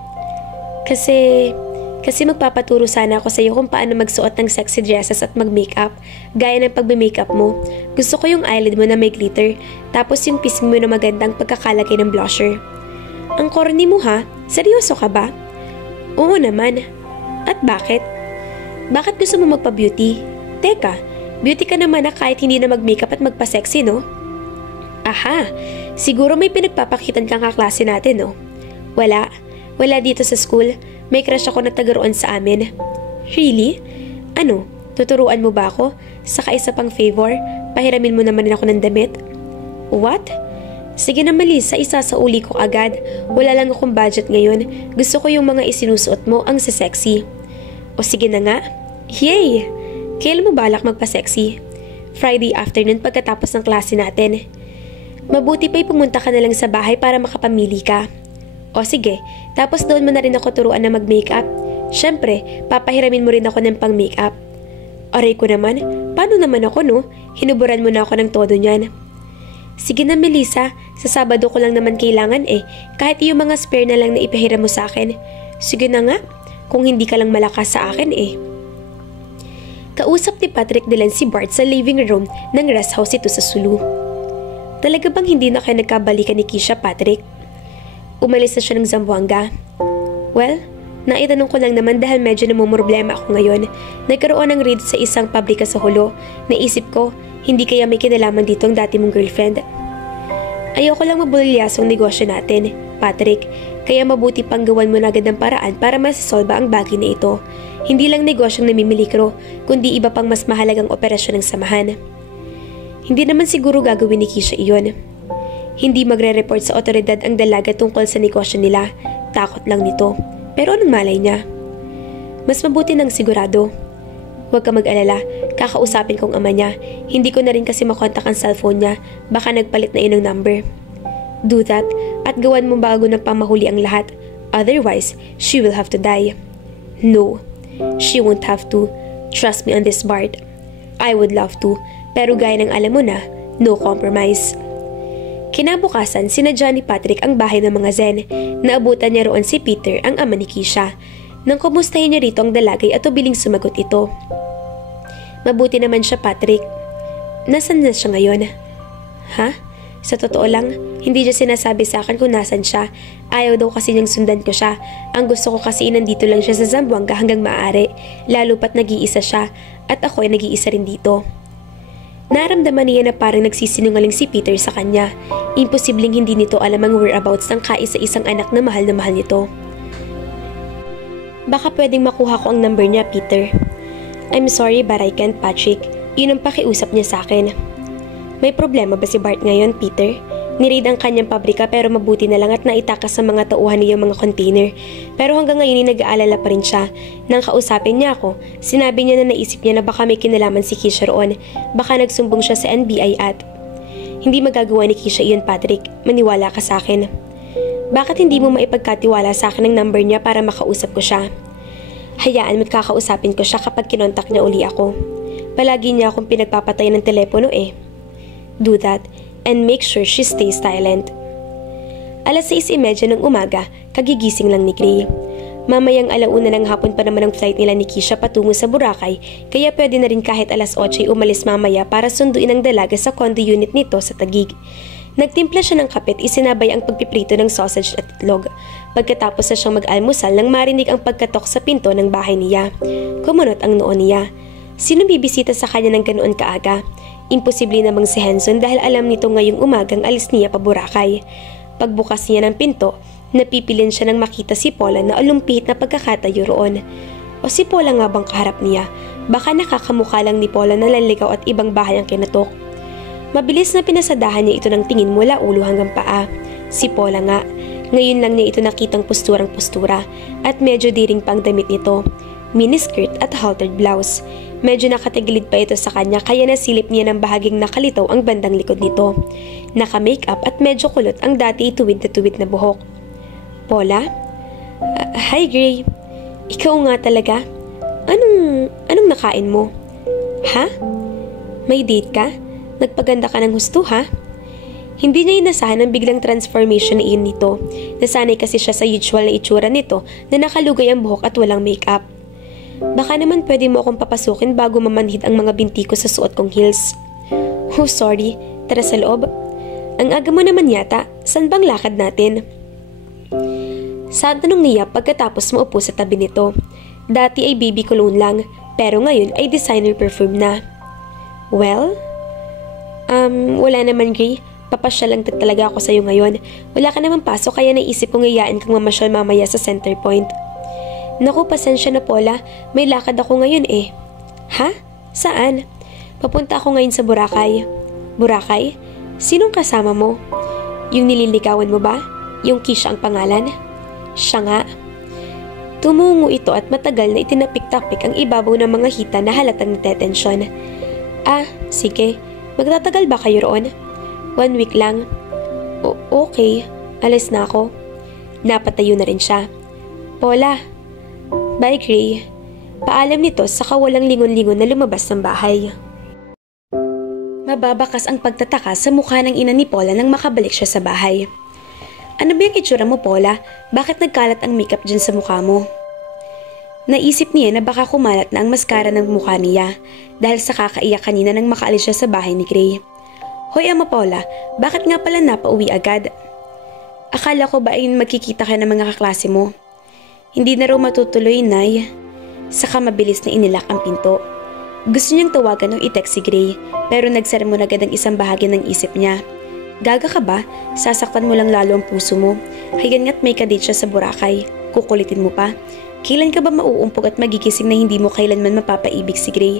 Kasi magpapaturo sana ako sa'yo kung paano magsuot ng sexy dresses at mag-makeup. Gaya ng pagbe-makeup mo. Gusto ko yung eyelid mo na may glitter, tapos yung pisngi mo na magandang pagkakalagay ng blusher. Ang corny mo ha? Seryoso ka ba? Oo naman. At bakit? Bakit gusto mo magpa-beauty? Teka, beauty ka naman na kahit hindi na mag-makeup at magpa-sexy, no? Aha, siguro may pinagpapakitan kang kaklase natin, no? Wala dito sa school. May crush ako na taga-roon sa amin. Really? Ano? Tuturuan mo ba ako? Saka isa pang favor, pahiramin mo naman ako ng damit. What? Sige na Melissa, isasauli ko agad. Wala lang akong budget ngayon. Gusto ko yung mga isinusuot mo ang sexy. O sige na nga. Yay! Kailan mo balak magpa-sexy? Friday afternoon pagkatapos ng klase natin. Mabuti pa'y pumunta ka na lang sa bahay para makapamili ka. O sige, tapos doon mo na rin ako turuan na mag-makeup. Syempre, papahiramin mo rin ako ng pang-makeup. Aray ko naman, paano naman ako no? Hinuburan mo na ako ng todo niyan. Sige na Melissa, sa Sabado ko lang naman kailangan kahit yung mga spare na lang na ipahiram mo sa akin. Sige na nga, kung hindi ka lang malakas sa akin Kausap ni Patrick Delan si Bart sa living room ng rest house ito sa Sulu. Talaga bang hindi na kayo nagkabalikan ni Keisha, Patrick? Umalis na siya ng Zamboanga. Well, naitanong ko lang naman dahil medyo namumroblema ako ngayon. Nagkaroon ng raid sa isang pabrika sa Hulo. Naisip ko, hindi kaya may kinalaman dito ang dati mong girlfriend. Ayoko lang mabulilyasong negosyo natin, Patrick. Kaya mabuti pang gawan mo na agad ng paraan para masasolba ang bagay na ito. Hindi lang negosyong namimilikro, kundi iba pang mas mahalagang operasyon ng samahan. Hindi naman siguro gagawin ni Keisha iyon. Hindi magre-report sa otoridad ang dalaga tungkol sa negosyo nila. Takot lang nito. Pero anong malay niya? Mas mabuti ng sigurado. Huwag ka mag-alala, kakausapin kong ama niya. Hindi ko na rin kasi makontak ang cellphone niya. Baka nagpalit na yun ng number. Do that at gawan mo bago ng pamahuli ang lahat. Otherwise, she will have to die. No, she won't have to. Trust me on this, Bart. I would love to, pero gaya ng alam mo na, no compromise. Kinabukasan, sinadya ni Patrick ang bahay ng mga Zen. Naabutan niya roon si Peter, ang ama ni Keisha. Nang kumustahin niya rito ang dalagay at ubiling sumagot ito. Mabuti naman siya, Patrick. Nasaan na siya ngayon? Ha? Sa totoo lang, hindi niya sinasabi sa akin kung nasan siya. Ayaw daw kasi niyang sundan ko siya. Ang gusto ko kasi nandito lang siya sa Zamboanga hanggang maaari. Lalo pat nag-iisa siya at ako ay nag-iisa rin dito. Naramdaman niya na parang nagsisinungaling si Peter sa kanya. Imposibleng hindi nito alam ang whereabouts ng kaisa-isang anak na mahal nito. Baka pwedeng makuha ko ang number niya, Peter. I'm sorry but I can't, Patrick. Yun ang pakiusap niya sa akin. May problema ba si Bart ngayon, Peter? Niraid ang kanyang pabrika pero mabuti na lang at naitakas sa mga tauhan niya mga container. Pero hanggang ngayon ay nag-aalala pa rin siya. Nang kausapin niya ako, sinabi niya na naisip niya na baka may kinalaman si Keisha roon. Baka nagsumbong siya sa NBI at... Hindi magagawa ni Keisha iyon, Patrick. Maniwala ka sa akin. Bakit hindi mo maipagkatiwala sa akin ang number niya para makausap ko siya? Hayaan mo't kakausapin ko siya kapag kinontak niya uli ako. Palagi niya akong pinagpapatay ng telepono eh. Do that and make sure she stays silent. 6:30 ng umaga, kagigising lang ni Gray. Mamayang 1:00 ng hapon pa naman ang flight nila ni Keisha patungo sa Boracay, kaya pwede na rin kahit 8:00 ay umalis mamaya para sunduin ang dalaga sa condo unit nito sa Taguig. Nagtimpla siya ng kape at isinabay ang pagpiprito ng sausage at itlog. Pagkatapos na siyang mag-almusal nang marinig ang pagkatok sa pinto ng bahay niya. Kumunot ang noo niya. Sino bibisita sa kanya ng ganoon kaaga? Imposible namang si Henson dahil alam nito ngayong umagang alis niya pa Boracay. Pagbukas niya ng pinto, napipilin siya nang makita si Paula na alumpit na pagkakatayo roon. O si Paula nga bang kaharap niya? Baka nakakamukha lang ni Paula na lalikaw at ibang bahay ang kinatok. Mabilis na pinasadahan niya ito ng tingin mula ulo hanggang paa. Si Paula nga. Ngayon lang niya ito nakitang posturang-postura at medyo diring pang damit nito. Miniskirt at haltered blouse. Medyo nakatagilid pa ito sa kanya kaya nasilip niya ng bahaging nakalitaw ang bandang likod nito. Naka-makeup at medyo kulot ang dati tuwid na buhok. Paula? Hi Gray. Ikaw nga talaga? Anong nakain mo? Ha? May date ka? Nagpaganda ka ng husto ha? Hindi niya inasahan ang biglang transformation na iyon nito. Nasanay kasi siya sa usual na itsura nito na nakalugay ang buhok at walang makeup. Baka naman pwede mo akong papasukin bago mamanhid ang mga binti ko sa suot kong heels. Oh, sorry. Tara sa loob. Ang aga mo naman yata. San bang lakad natin? Sa tanong niya pagkatapos maupo sa tabi nito. Dati ay baby cologne lang, pero ngayon ay designer perfume na. Well? Wala naman Gray. Papasya lang talaga ako sa'yo ngayon. Wala ka naman pasok kaya naisip kong iyain kang mamasyal mamaya sa Center Point. Naku, pasensya na Paula. May lakad ako ngayon eh. Ha? Saan? Papunta ako ngayon sa Boracay. Boracay? Sinong kasama mo? Yung nililigawan mo ba? Yung Keisha ang pangalan? Siya nga. Tumungo ito at matagal na itinapik-tapik ang ibabaw ng mga hita na halatang natetensyon. Ah, sige. Magtatagal ba kayo roon? 1 week lang. Okay. Alis na ako. Napatayo na rin siya. Paula. Bye, Gray. Paalam nito sa kawalang lingon-lingon na lumabas ng bahay. Mababakas ang pagtataka sa mukha ng ina ni Paula nang makabalik siya sa bahay. Ano ba yung itsura mo, Paula? Bakit nagkalat ang makeup dyan sa mukha mo? Naisip niya na baka kumalat na ang maskara ng mukha niya dahil sa kakaiyak kanina nang makaalis siya sa bahay ni Gray. Hoy, Ama Paula, bakit nga pala napauwi agad? Akala ko ba ay magkikita ka ng mga kaklase mo? Hindi na raw matutuloy, Nay. Saka mabilis na inilak ang pinto. Gusto niyang tawagan o i-text si Gray, pero nagsara muna agad ang isang bahagi ng isip niya. Gaga ka ba? Sasaktan mo lang lalo ang puso mo. Hayan nga't may kadate siya sa Boracay. Kukulitin mo pa? Kailan ka ba mauumpog at magigising na hindi mo kailanman mapapaibig si Gray?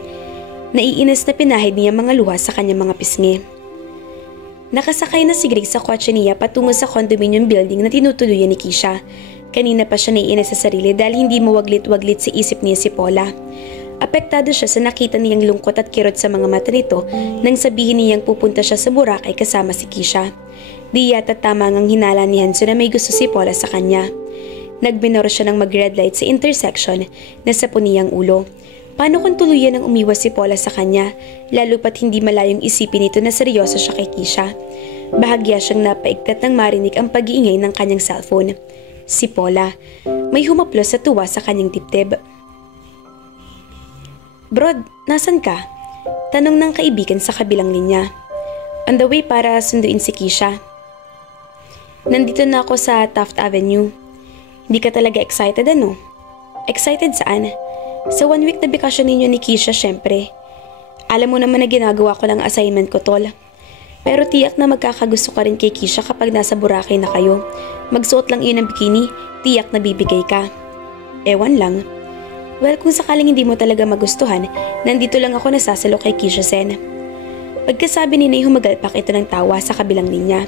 Naiinis na pinahid niya mga luha sa kanyang mga pisngi. Nakasakay na si Gray sa kotse niya patungo sa condominium building na tinutuluyan ni Keisha. Kanina pa siya naiinis sa sarili dahil hindi mawaglit-waglit sa isip niya si Paula. Apektado siya sa nakita niyang lungkot at kirot sa mga mata nito nang sabihin niyang pupunta siya sa Boracay kasama si Keisha. Di yata tama ngang hinala ni Hanso na may gusto si Paula sa kanya. Nagbinoro siya ng mag-red light sa intersection na sa puniyang ulo. Paano kung tuluyan ang umiwas si Paula sa kanya, lalo pat hindi malayong isipin nito na seryoso siya kay Keisha. Bahagya siyang napaigtat nang marinig ang pag-iingay ng kanyang cellphone. Si Paula, may humaplos sa tuwa sa kanyang dibdib. "Brod, nasan ka?" Tanong ng kaibigan sa kabilang linya. "On the way para sunduin si Keisha." "Nandito na ako sa Taft Avenue." "Hindi ka talaga excited ano?" "Excited saan?" "Sa 1 week na bakasyon ninyo ni Keisha syempre. Alam mo naman na ginagawa ko lang assignment ko, tol. Pero tiyak na magkakagusto ka rin kay Keisha kapag nasa Boracay na kayo. Magsuot lang iyon ng bikini, tiyak na bibigay ka." "Ewan lang." "Well, kung sakaling hindi mo talaga magustuhan, nandito lang ako nasasalo kay Keisha Sen." Pagkasabi ni Nay, humagalpak ito ng tawa sa kabilang linya.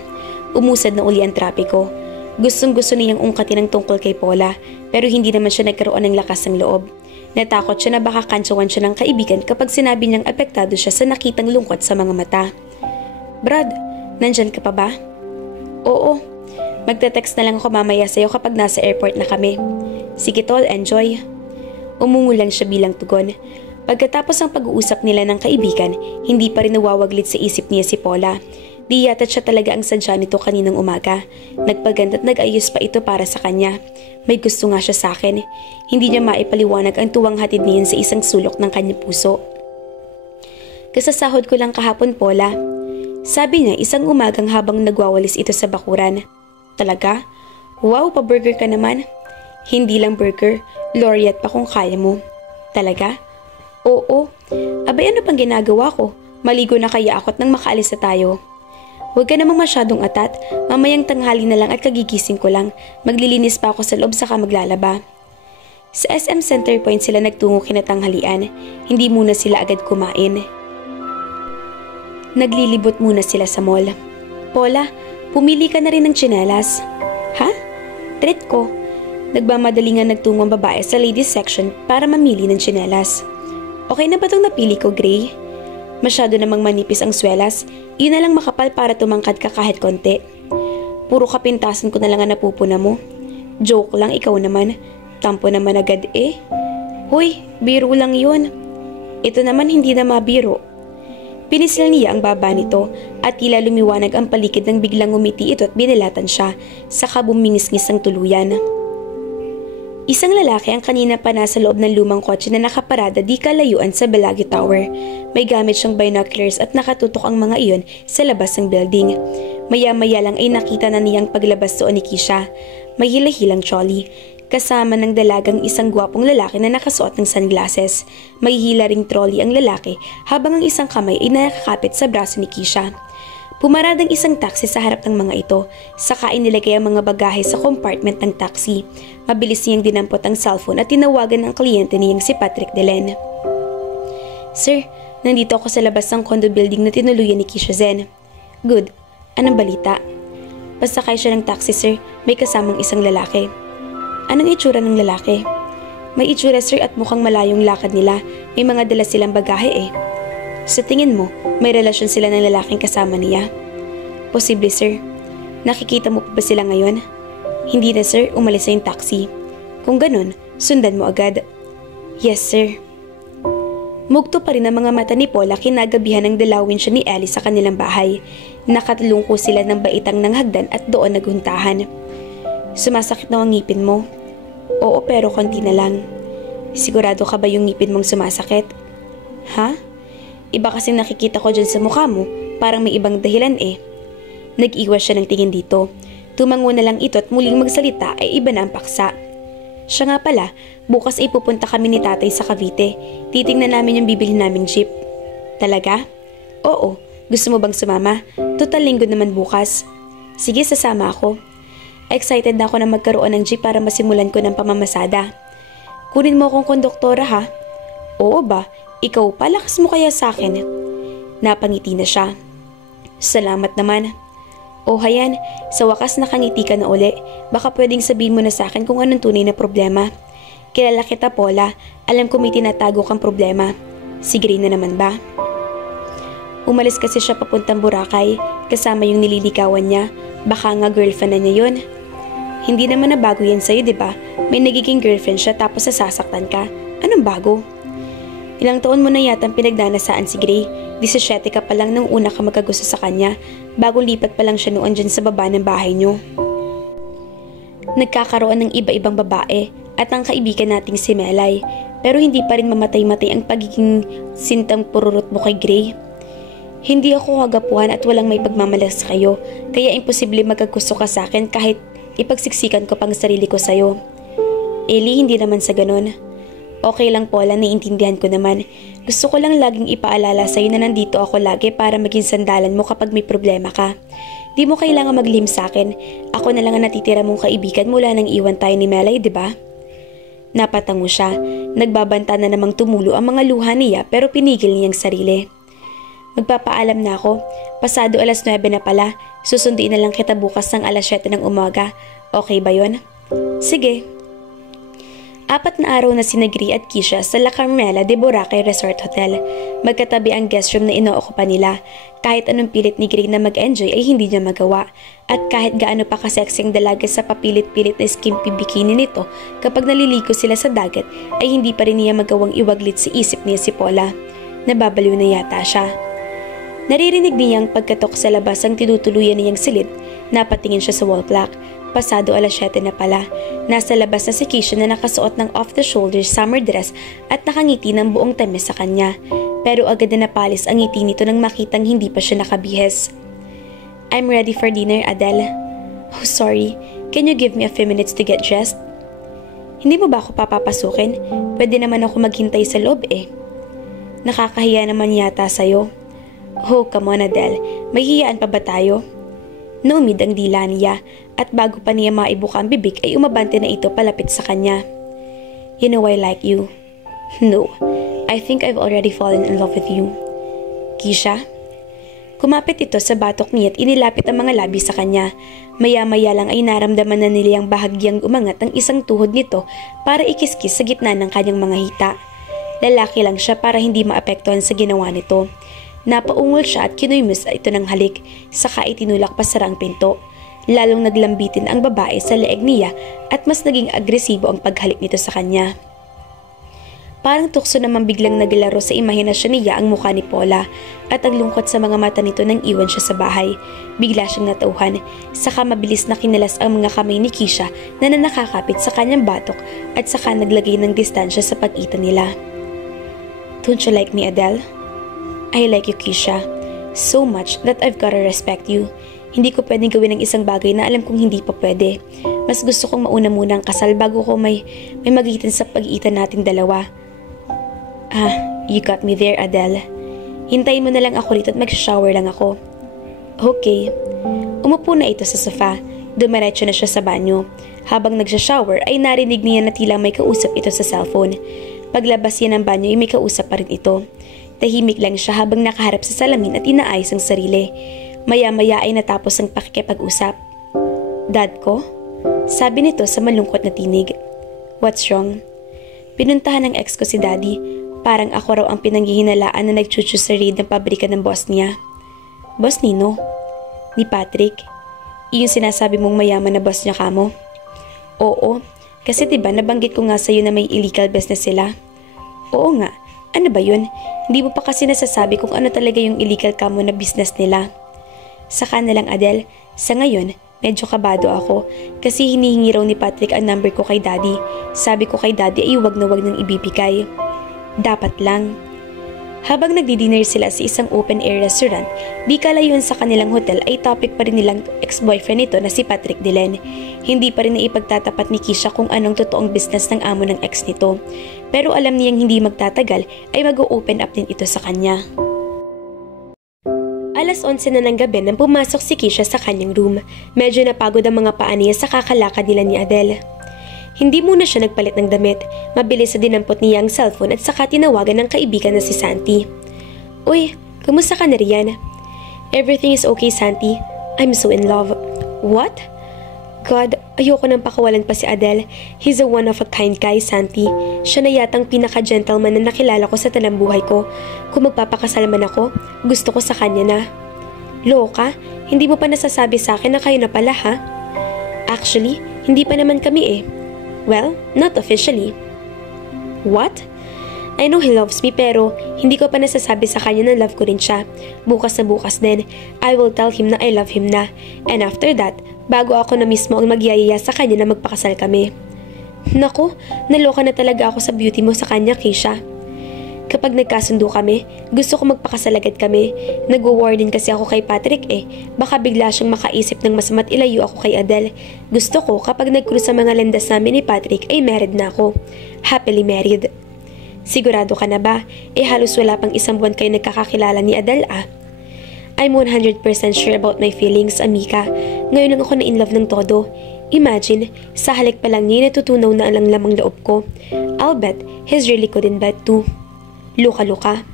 Umusad na uli ang trapiko. Gustong-gusto niyang ungkatin ang tungkol kay Paula, pero hindi naman siya nagkaroon ng lakas ng loob. Natakot siya na baka kantsawan siya ng kaibigan kapag sinabi niyang apektado siya sa nakitang lungkot sa mga mata. "Brad, nandyan ka pa ba?" "Oo. Magte-text na lang ako mamaya sa'yo kapag nasa airport na kami." "Sige tol, enjoy." Umungo lang siya bilang tugon. Pagkatapos ng pag-uusap nila ng kaibigan, hindi pa rin nawawaglit sa isip niya si Paula. Di yata't siya talaga ang sadya nito kaninang umaga. Nagpaganda at nag-ayos pa ito para sa kanya. May gusto nga siya sa akin. Hindi niya maipaliwanag ang tuwang hatid niyan sa isang sulok ng kanyang puso. "Kasasahod ko lang kahapon, Paula." Sabi niya isang umagang habang nagwawalis ito sa bakuran. "Talaga? Wow, pa-burger ka naman." "Hindi lang burger, laureate pa kung kaya mo." "Talaga?" "Oo." "Abay, ano pang ginagawa ko? Maligo na kaya ako't nang makaalis na tayo." "Huwag ka namang masyadong atat. Mamayang tanghali na lang at kagigising ko lang. Maglilinis pa ako sa loob saka maglalaba." Sa SM Center Point sila nagtungo kinatanghalian. Hindi muna sila agad kumain. Naglilibot muna sila sa mall. "Paula, pumili ka na rin ng tsinelas." "Ha? Treat ko." Nagmamadali nga nagtungo ang babae sa ladies section para mamili ng tsinelas. "Okay na ba itong napili ko, Gray?" "Masyado namang manipis ang swelas. Yun na lang makapal para tumangkad ka kahit konti." "Puro kapintasan ko na lang ang napupuna mo." "Joke lang, ikaw naman. Tampo naman agad eh." "Hoy, biro lang yun." "Ito naman hindi na mabiro." Pinisil niya ang baba nito at tila lumiwanag ang paligid nang biglang ngumiti ito at binilatan siya, saka bumingis-ngis ang tuluyan. Isang lalaki ang kanina pa nasa loob ng lumang kotse na nakaparada di kalayuan sa Bellagio Tower. May gamit siyang binoculars at nakatutok ang mga iyon sa labas ng building. Maya-maya lang ay nakita na niyang paglabas doon ni Keisha. May hila-hilang trolley. Kasama ng dalagang isang gwapong lalaki na nakasuot ng sunglasses. May hila ring trolley ang lalaki habang ang isang kamay ay nakakapit sa braso ni Keisha. Pumaradang isang taxi sa harap ng mga ito, saka inilagay ang mga bagahe sa compartment ng taxi. Mabilis niyang dinampot ang cellphone at tinawagan ang kliyente niyang si Patrick Delen. "Sir, nandito ako sa labas ng condo building na tinuluyan ni Keisha Zen." "Good. Anong balita?" "Pasakay siya ng taxi, sir. May kasamang isang lalaki." "Anong itsura ng lalaki?" "May itsura, sir, at mukhang malayong lakad nila. May mga dala silang bagahe eh." "Sa tingin mo, may relasyon sila ng lalaking kasama niya?" "Posible, sir." "Nakikita mo pa ba sila ngayon?" "Hindi na, sir. Umalis na yung taxi." "Kung ganun, sundan mo agad." "Yes, sir." Mugto pa rin ang mga mata ni Paula kinagabihan ng dalawin siya ni Ellie sa kanilang bahay. Nakatulungko sila ng baitang ng hagdan at doon naghuntahan. "Sumasakit na ang ngipin mo?" "Oo, pero konti na lang." "Sigurado ka ba yung ngipin mong sumasakit?" "Ha? Iba kasi nakikita ko dyan sa mukha mo, parang may ibang dahilan eh." Nag-iwas siya ng tingin dito. Tumango na lang ito at muling magsalita ay iba na ang paksa. "Siya nga pala, bukas ay pupunta kami ni tatay sa Cavite. Titingnan namin yung bibili naming jeep." "Talaga?" "Oo, Gusto mo bang sumama? Total linggo naman bukas. Sige, sasama ako. Excited na ako na magkaroon ng jeep para masimulan ko ng pamamasada. Kunin mo akong konduktora ha? Oo ba? Ikaw pa, lakas mo kaya sa akin? Napangiti na siya. Salamat naman. O hayan, sa wakas nakangiti ka na uli. Baka pwedeng sabihin mo na sa akin kung anong tunay na problema. Kilala kita, Paula. Alam ko may tinatago kang problema. Si Gray na naman ba? Umalis kasi siya papuntang Boracay, kasama yung nililigawan niya. Baka nga girlfriend na niya yun. Hindi naman na bago yan sa'yo, diba? May nagiging girlfriend siya tapos sasaktan ka. Anong bago? Ilang taon mo na yata pinagdanasaan si Gray. 17 ka pa lang nung una ka magkagusto sa kanya. Bagong lipat pa lang siya noon dyan sa baba ng bahay niyo. Nagkakaroon ng iba-ibang babae at ang kaibigan nating si Melay. Pero hindi pa rin mamatay-matay ang pagiging sintang pururot mo kay Gray. Hindi ako kagapuhan at walang may pagmamalas sa kayo. Kaya imposible magkagusto ka sa akin kahit ipagsiksikan ko pang sarili ko sa'yo. Ellie, hindi naman sa ganun. Okay lang, Paula, naiintindihan ko naman. Gusto ko lang laging ipaalala sa'yo na nandito ako lagi para maging sandalan mo kapag may problema ka. Di mo kailangan maglihim sa akin. Ako na lang ang natitira mong kaibigan mula nang iwan tayo ni Melay, di ba? Napatango siya. Nagbabanta na namang tumulo ang mga luha niya pero pinigil niyang sarili. Magpapaalam na ako. Pasado 9:00 na pala. Susunduin na lang kita bukas ng 7:00 ng umaga. Okay ba yon? Sige. 4 na araw na sina Gray at Kisha sa La Carmela de Boracay Resort Hotel. Magkatabi ang guest room na inookupa nila. Kahit anong pilit ni Gray na mag-enjoy ay hindi niya magawa. At kahit gaano pa kaseksing dalaga sa papilit-pilit na skimpy bikini nito, kapag naliligo sila sa dagat ay hindi pa rin niya magawang iwaglit sa isip niya si Paula. Nababaliw na yata siya. Naririnig niyang pagkatok sa labas ang tinutuluyan niyang silid. Napatingin siya sa wall clock. Pasado 7:00 na pala. Nasa labas na si Kisha na nakasuot ng off-the-shoulder summer dress at nakangiti ng buong tamis sa kanya. Pero agad na napalis ang ngiti nito nang makitang hindi pa siya nakabihis. I'm ready for dinner, Adele. Oh, sorry. Can you give me a few minutes to get dressed? Hindi mo ba ako papapasukin? Pwede naman ako maghintay sa loob eh. Nakakahiya naman yata sa'yo. Oh, come on, Adele. May hiyaan pa ba tayo? Naumid ang dila niya at bago pa niya maibuka ang bibig ay umabante na ito palapit sa kanya. You know I like you. No, I think I've already fallen in love with you. Kisha? Kumapit ito sa batok niya at inilapit ang mga labi sa kanya. Maya-maya lang ay naramdaman na niliyang bahagyang umangat ang isang tuhod nito para ikiskis sa gitna ng kanyang mga hita. Lalaki lang siya para hindi maapektuhan sa ginawa nito. Napaungol siya at kinuymus ito ng halik, saka itinulak pa sarang pinto. Lalong naglambitin ang babae sa leeg niya at mas naging agresibo ang paghalik nito sa kanya. Parang tukso naman biglang naglaro sa imahinasyon niya ang mukha ni Paula at ang lungkot sa mga mata nito nang iwan siya sa bahay. Bigla siyang natauhan, saka mabilis na kinalas ang mga kamay ni Kisha na nakakapit sa kanyang batok at saka naglagay ng distansya sa pagitan nila. Don't you like me, Adele? I like you, Kisha. So much that I've gotta respect you. Hindi ko pwedeng gawin ang isang bagay na alam kong hindi pa pwede. Mas gusto kong mauna muna ang kasal bago ko may magitan sa pag-iitan nating dalawa. You got me there, Adele. Hintayin mo na lang ako rito at mag-shower lang ako. Okay. Umupo na ito sa sofa. Dumiretso na siya sa banyo. Habang nagsha-shower ay narinig niya na tila may kausap ito sa cellphone. Paglabas niya ng banyo ay may kausap pa rin ito. Tahimik lang siya habang nakaharap sa salamin at inaayos ang sarili. Maya-maya ay natapos ang pakikipag-usap. Dad ko? Sabi nito sa malungkot na tinig. What's wrong? Pinuntahan ng ex ko si Daddy. Parang ako raw ang pinanghihinalaan na nagchuchu sa raid ng pabrika ng boss niya. Boss nino? Ni Patrick? Iyon sinasabi mong mayaman na boss niya kamo? Oo, kasi diba nabanggit ko nga sa'yo na may illegal business sila? Oo nga. Ano ba yun? Hindi mo pa kasi nasasabi kung ano talaga yung illegal kamo na business nila. Saka na lang, Adele, sa ngayon, medyo kabado ako kasi hinihingi raw ni Patrick ang number ko kay Daddy. Sabi ko kay Daddy ay wag na wag nang ibibigay. Dapat lang. Habang nagdi-dinner sila sa isang open-air restaurant, di kalayuan sa kanilang hotel ay topic pa rin nilang ex-boyfriend nito na si Patrick Delen. Hindi pa rin naipagtatapat ni Kisha kung anong totoong business ng amo ng ex nito. Pero alam niyang hindi magtatagal ay mag-o-open up din ito sa kanya. 11:00 na ng gabi nang pumasok si Keisha sa kanyang room. Medyo napagod ang mga paa niya sa kakalakad nila ni Adele. Hindi muna siya nagpalit ng damit. Mabilis na dinampot niya ang cellphone at saka tinawagan ng kaibigan na si Santi. Uy, kamusta ka na riyan? Everything is okay, Santi. I'm so in love. What? God, ayoko nang pakawalan pa si Adele. He's a one-of-a-kind guy, Santi. Siya na yatang pinaka-gentleman na nakilala ko sa talambuhay ko. Kung magpapakasal man ako, gusto ko sa kanya na. Loka, hindi mo pa nasasabi sa akin na kayo na pala, ha? Actually, hindi pa naman kami eh. Well, not officially. What? I know he loves me pero hindi ko pa nasasabi sa kanya na love ko rin siya. Bukas na bukas din, I will tell him na I love him na. And after that, bago ako na mismo ang magyayaya sa kanya na magpakasal kami. Naku, naloka na talaga ako sa beauty mo sa kanya, Keisha. Kapag nagkasundo kami, gusto ko magpakasal agad kami. Nag-warn din kasi ako kay Patrick eh. Baka bigla siyang makaisip ng masama't ilayo ako kay Adele. Gusto ko kapag nag-cruise sa mga landas namin ni Patrick ay married na ako. Happily married. Sigurado ka na ba? Eh halos wala pang isang buwan kayo nagkakakilala ni Adele ah. I'm 100% sure about my feelings, Amika. Ngayon lang ako na in love ng todo. Imagine, sa halik pa lang niya natutunaw na ang lamang loob ko. I'll bet he's really good in bed too. Luka-luka.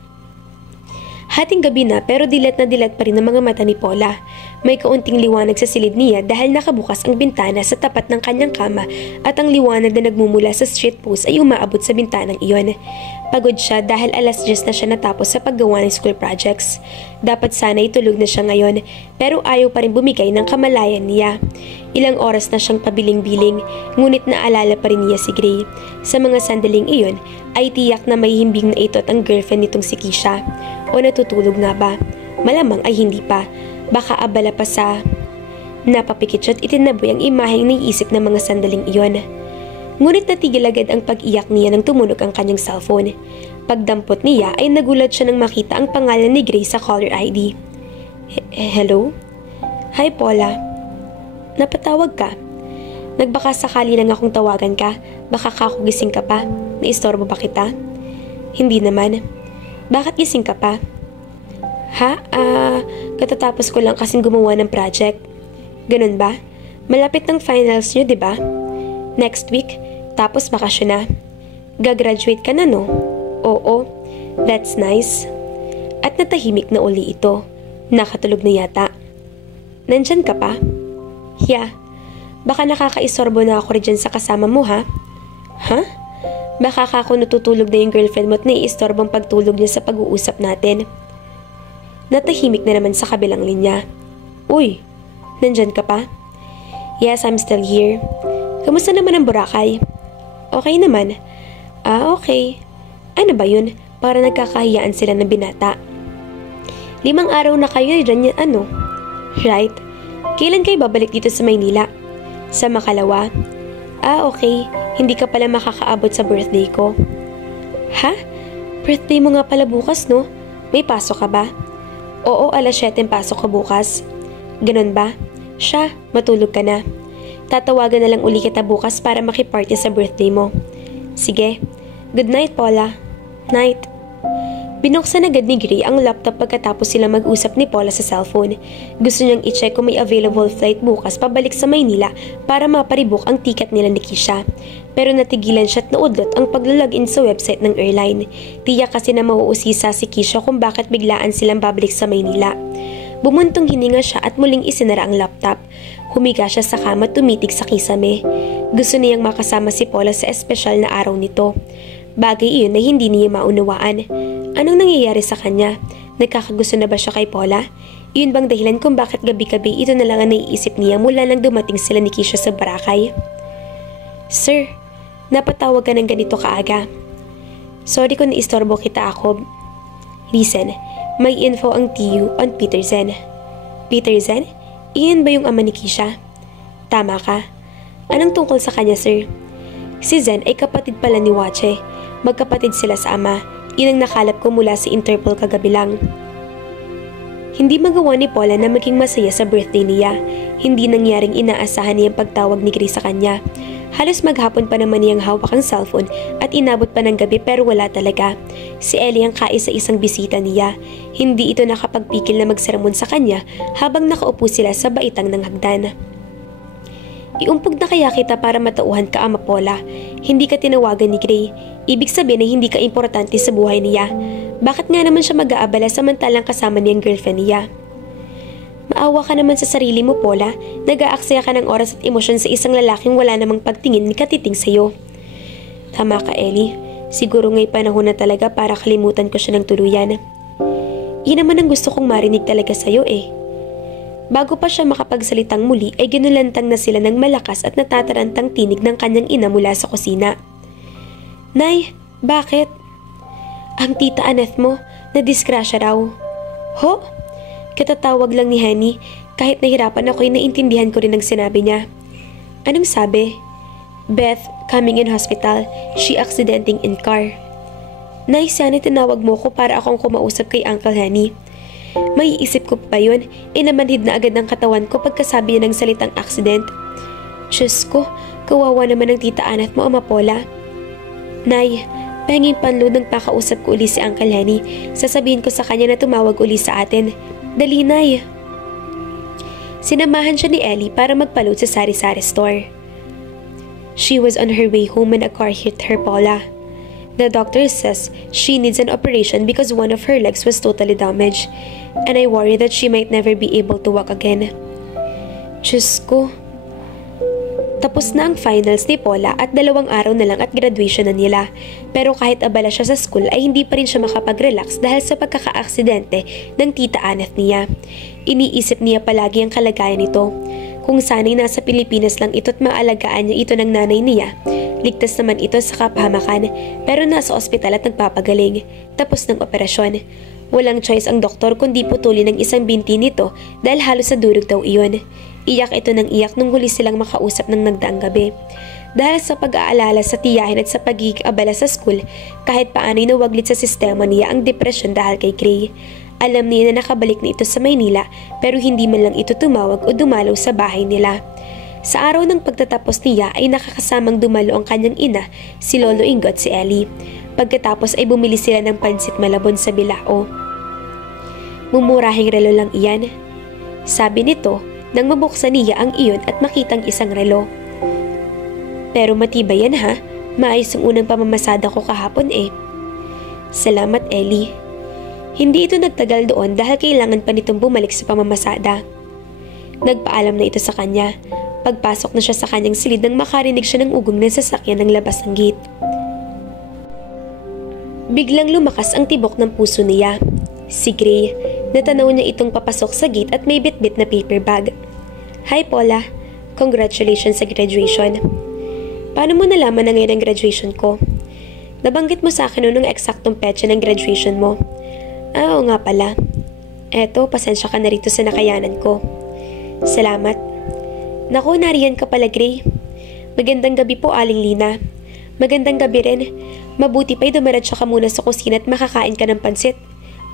Hating gabi na pero dilat na dilat pa rin ang mga mata ni Paula. May kaunting liwanag sa silid niya dahil nakabukas ang bintana sa tapat ng kanyang kama at ang liwanag na nagmumula sa street post ay umaabot sa bintanang iyon. Pagod siya dahil 10:00 na siya natapos sa paggawa ng school projects. Dapat sana itulog na siya ngayon pero ayaw pa rin bumigay ng kamalayan niya. Ilang oras na siyang pabiling-biling ngunit naalala pa rin niya si Gray. Sa mga sandaling iyon ay tiyak na may himbing na ito at ang girlfriend nitong si Keisha. O natutulog na ba? Malamang ay hindi pa. Baka abala pa sa... Napapikit siya at itinaboy ang imaheng naiisip ng mga sandaling iyon. Ngunit natigil agad ang pag-iyak niya nang tumunog ang kanyang cellphone. Pagdampot niya ay nagulat siya nang makita ang pangalan ni Gray sa caller ID. Hello? Hi Paula. Napatawag ka. Nagbaka sakali lang akong tawagan ka. Baka kakugising ka pa. Naistorbo ba kita? Hindi naman. Bakit gising ka pa? Ha? Katatapos ko lang kasing gumawa ng project. Ganun ba? Malapit ng finals nyo, di ba? Next week, tapos bakasyon na. Gagraduate ka na, no? Oo, that's nice. At natahimik na uli ito. Nakatulog na yata. Nandyan ka pa? Yeah. Baka nakakaisorbo na ako rin dyan sa kasama mo, ha? Ha? Baka ako natutulog na yung girlfriend mo at naiistorbong pagtulog niya sa pag-uusap natin. Natahimik na naman sa kabilang linya. Uy, nandyan ka pa? Yes, I'm still here. Kamusta naman ang Boracay? Okay naman. Okay. Ano ba yun? Para nagkakahiyaan sila ng binata. 5 araw na kayo dyan ano? Right. Kailan kayo babalik dito sa Maynila? Sa Makalawa? Okay. Hindi ka pala makakaabot sa birthday ko. Ha? Birthday mo nga pala bukas, no? May pasok ka ba? Oo, 7:00 pasok ko bukas. Ganun ba? Siya, matulog ka na. Tatawagan na lang uli kita bukas para makiparty sa birthday mo. Sige. Good night, Paula. Night. Binuksan agad ni Gray ang laptop pagkatapos sila mag-usap ni Paula sa cellphone. Gusto niyang i-check kung may available flight bukas pabalik sa Maynila para maparibok ang ticket nila ni Keisha. Pero natigilan siya at naudlot ang paglalagin sa website ng airline. Tiyak kasi na mauusisa si Keisha kung bakit biglaan silang babalik sa Maynila. Bumuntong hininga siya at muling isinara ang laptop. Humiga siya sa kama at tumitig sa kisame. Gusto niyang makasama si Paula sa espesyal na araw nito. Bagay iyon na hindi niya maunawaan. Anong nangyayari sa kanya? Nagkakagusto na ba siya kay Paula? Iyon bang dahilan kung bakit gabi-gabi ito na lang ang naiisip niya mula nang dumating sila ni Keisha sa Boracay? Sir, napatawag ka ng ganito kaaga. Sorry kung naistorbo kita ako. Listen, may info ang TU on Peter Zen. Peter Zen? Iyan ba yung ama ni Keisha? Tama ka. Anong tungkol sa kanya, sir? Si Zen ay kapatid pala ni Wache. Magkapatid sila sa ama. Yun ang nakalap ko mula sa Interpol kagabi lang. Hindi magawa ni Paula na maging masaya sa birthday niya. Hindi nangyaring inaasahan niyang pagtawag ni Gray sa kanya. Halos maghapon pa naman niyang hawak ang cellphone at inabot pa ng gabi pero wala talaga. Si Ellie ang kaisa-isang bisita niya. Hindi ito nakapagpikil na magsermon sa kanya habang nakaupo sila sa baitang ng hagdan. Iumpog na kaya kita para matauhan ka, Ama Paula. Hindi ka tinawagan ni Gray. Ibig sabihin na hindi ka importante sa buhay niya. Bakit nga naman siya mag-aabala samantalang kasama niyang girlfriend niya? Maawa ka naman sa sarili mo, Paula. Nag-aaksaya ka ng oras at emosyon sa isang lalaking wala namang pagtingin ni katiting sa'yo. Tama ka, Ellie. Siguro nga'y panahon na talaga para kalimutan ko siya ng tuluyan. Iyan naman ang gusto kong marinig talaga sa'yo eh. Bago pa siya makapagsalitang muli ay ginulantang na sila ng malakas at natatarantang tinig ng kanyang ina mula sa kusina. Nay, bakit? Ang tita Annette mo, nadisgrasya raw. Ho? Katatawag lang ni Henny, kahit nahirapan ako ay naintindihan ko rin ang sinabi niya. Anong sabi? Beth, coming in hospital, she accidenting in car. Nay, sana tinawag mo ko para akong kumausap kay Uncle Henny. May isip ko pa yun, namanhid na agad ng katawan ko pagkasabi niya ng salitang accident. Diyos ko, kawawa naman ang tita Annette mo, Ama Paula. Nay, pahinging panload ng pakausap ko uli si Uncle Henny. Sasabihin ko sa kanya na tumawag uli sa atin. Dali, Nay. Sinamahan siya ni Ellie para magpaload sa sari-sari store. She was on her way home when a car hit her, Paula. The doctor says she needs an operation because one of her legs was totally damaged, and I worry that she might never be able to walk again. Diyos ko. Tapos na ang finals ni Paula at 2 araw na lang at graduation na nila. Pero kahit abala siya sa school ay hindi pa rin siya makapag-relax dahil sa pagkaka-aksidente ng tita Annette niya. Iniisip niya palagi ang kalagayan nito. Kung sana'y nasa Pilipinas lang ito at maalagaan niya ito ng nanay niya. Ligtas naman ito sa kapahamakan pero nasa ospital at nagpapagaling. Tapos ng operasyon. Walang choice ang doktor kundi putulin ng isang binti nito dahil halos sa durog daw iyon. Iyak ito ng iyak nung huli silang makausap ng nagdaang gabi. Dahil sa pag-aalala sa tiyahin at sa pagiging abala sa school, kahit paano'y nawaglit sa sistema niya ang depresyon dahil kay Gray. Alam niya na nakabalik na ito sa Maynila pero hindi man lang ito tumawag o dumalaw sa bahay nila. Sa araw ng pagtatapos niya ay nakakasamang dumalo ang kanyang ina, si Lolo Ingo at si Ellie. Pagkatapos ay bumili sila ng pansit malabon sa Bilao. Mumurahing relo lang iyan. Sabi nito nang mabuksan niya ang iyon at makitang isang relo. Pero matibay yan ha, maayos ang unang pamamasada ko kahapon eh. Salamat Ellie. Hindi ito nagtagal doon dahil kailangan pa nitong bumalik sa pamamasada. Nagpaalam na ito sa kanya. Pagpasok na siya sa kanyang silid nang makarinig siya ng ugong ng sasakyan ng labas ng gate. Biglang lumakas ang tibok ng puso niya. Si Gray, natanaw niya itong papasok sa gate at may bitbit na paper bag. Hi Paula, congratulations sa graduation. Paano mo nalaman na ngayon ang graduation ko? Nabanggit mo sa akin noong eksaktong petsa ng graduation mo. Oo nga pala. Eto, pasensya ka na rito sa nakayanan ko. Salamat. Naku, nariyan ka pala, Gray. Magandang gabi po, Aling Lina. Magandang gabi rin. Mabuti pa'y dumiretso ka muna sa kusina at makakain ka ng pansit.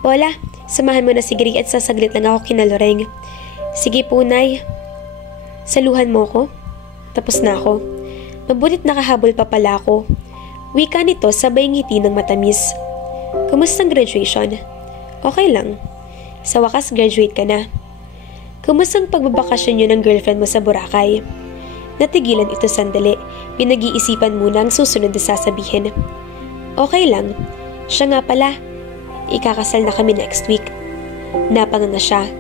Paula, samahan mo na si Gray at sasaglit lang ako kina Loreng. Sige po, Nay. Saluhan mo ko? Tapos na ako. Mabutit nakahabol pa pala ako. Wika nito sabay ngiti ng matamis. Kumusta ang graduation? Okay lang. Sa wakas graduate ka na. Kumusta ang pagbabakasyon nyo ng girlfriend mo sa Boracay? Natigilan ito sandali. Pinag-iisipan muna ang susunod na sasabihin. Okay lang. Siya nga pala. Ikakasal na kami next week. Napanganga siya.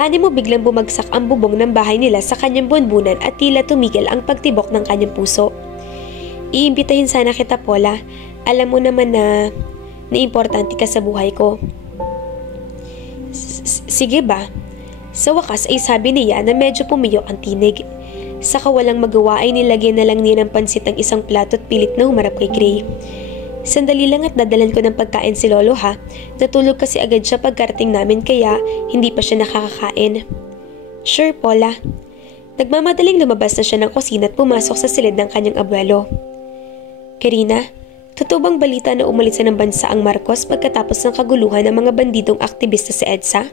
Ani mo biglang bumagsak ang bubong ng bahay nila sa kanyang bunbunan at tila tumigil ang pagtibok ng kanyang puso. Iimbitahin sana kita, Paula. Alam mo naman na importante ka sa buhay ko. Sige ba? Sa wakas ay sabi niya na medyo pumiyok ang tinig. Sa kawalang magawa ay nilagyan na lang niya ng pansit ang isang plato at pilit na humarap kay Gray. Sandali lang at dadalan ko ng pagkain si Lolo ha. Natulog kasi agad siya pagkarating namin kaya hindi pa siya nakakakain. Sure, Paula. Nagmamadaling lumabas na siya ng kusina at pumasok sa silid ng kanyang abuelo. Karina, totoo bang balita na umalis ng bansa ang Marcos pagkatapos ng kaguluhan ng mga bandidong aktivista sa EDSA?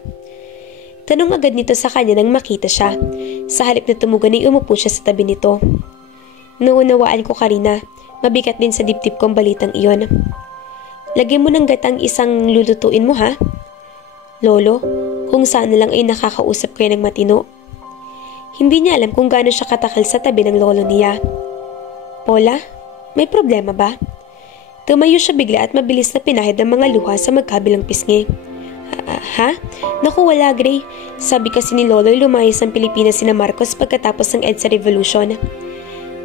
Tanong agad nito sa kanya nang makita siya. Sa halip na tumugon ay umupo siya sa tabi nito. Naunawaan ko, Karina. Mabigat din sa dibdib ko ang balitang iyon. Lagyan mo ng gatang isang lulutuin mo, ha? Lolo, kung sana lang ay nakakausap ko yan ng matino. Hindi niya alam kung gaano siya katakal sa tabi ng lolo niya. Paula, may problema ba? Tumayo siya bigla at mabilis na pinahid ang mga luha sa magkabilang pisngi. Ha? Naku, wala, Gray. Sabi kasi ni Lolo'y lumayas ang Pilipinas sina Marcos pagkatapos ng EDSA Revolution.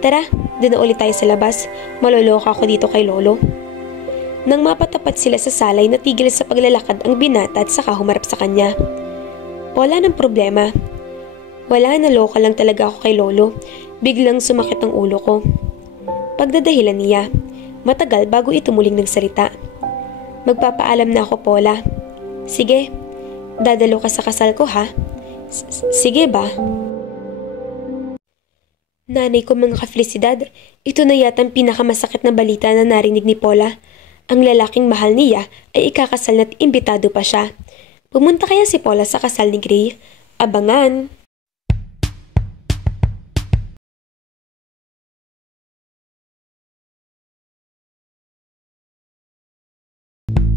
Tara, doon na ulit tayo sa labas. Maloloka ako dito kay Lolo. Nang mapatapat sila sa salay, natigil sa paglalakad ang binata at saka humarap sa kanya. Wala ng problema. Wala, naloka lang talaga ako kay Lolo. Biglang sumakit ang ulo ko. Pagdadahilan niya, matagal bago ito muling nagsalita. Magpapaalam na ako, Paula. Sige, dadalo ka sa kasal ko, ha? Sige ba? Nanay ko, mga kafelisidad, ito na yata ang pinakamasakit na balita na narinig ni Paula. Ang lalaking mahal niya ay ikakasal na't imbitado pa siya. Pumunta kaya si Paula sa kasal ni Gray? Abangan!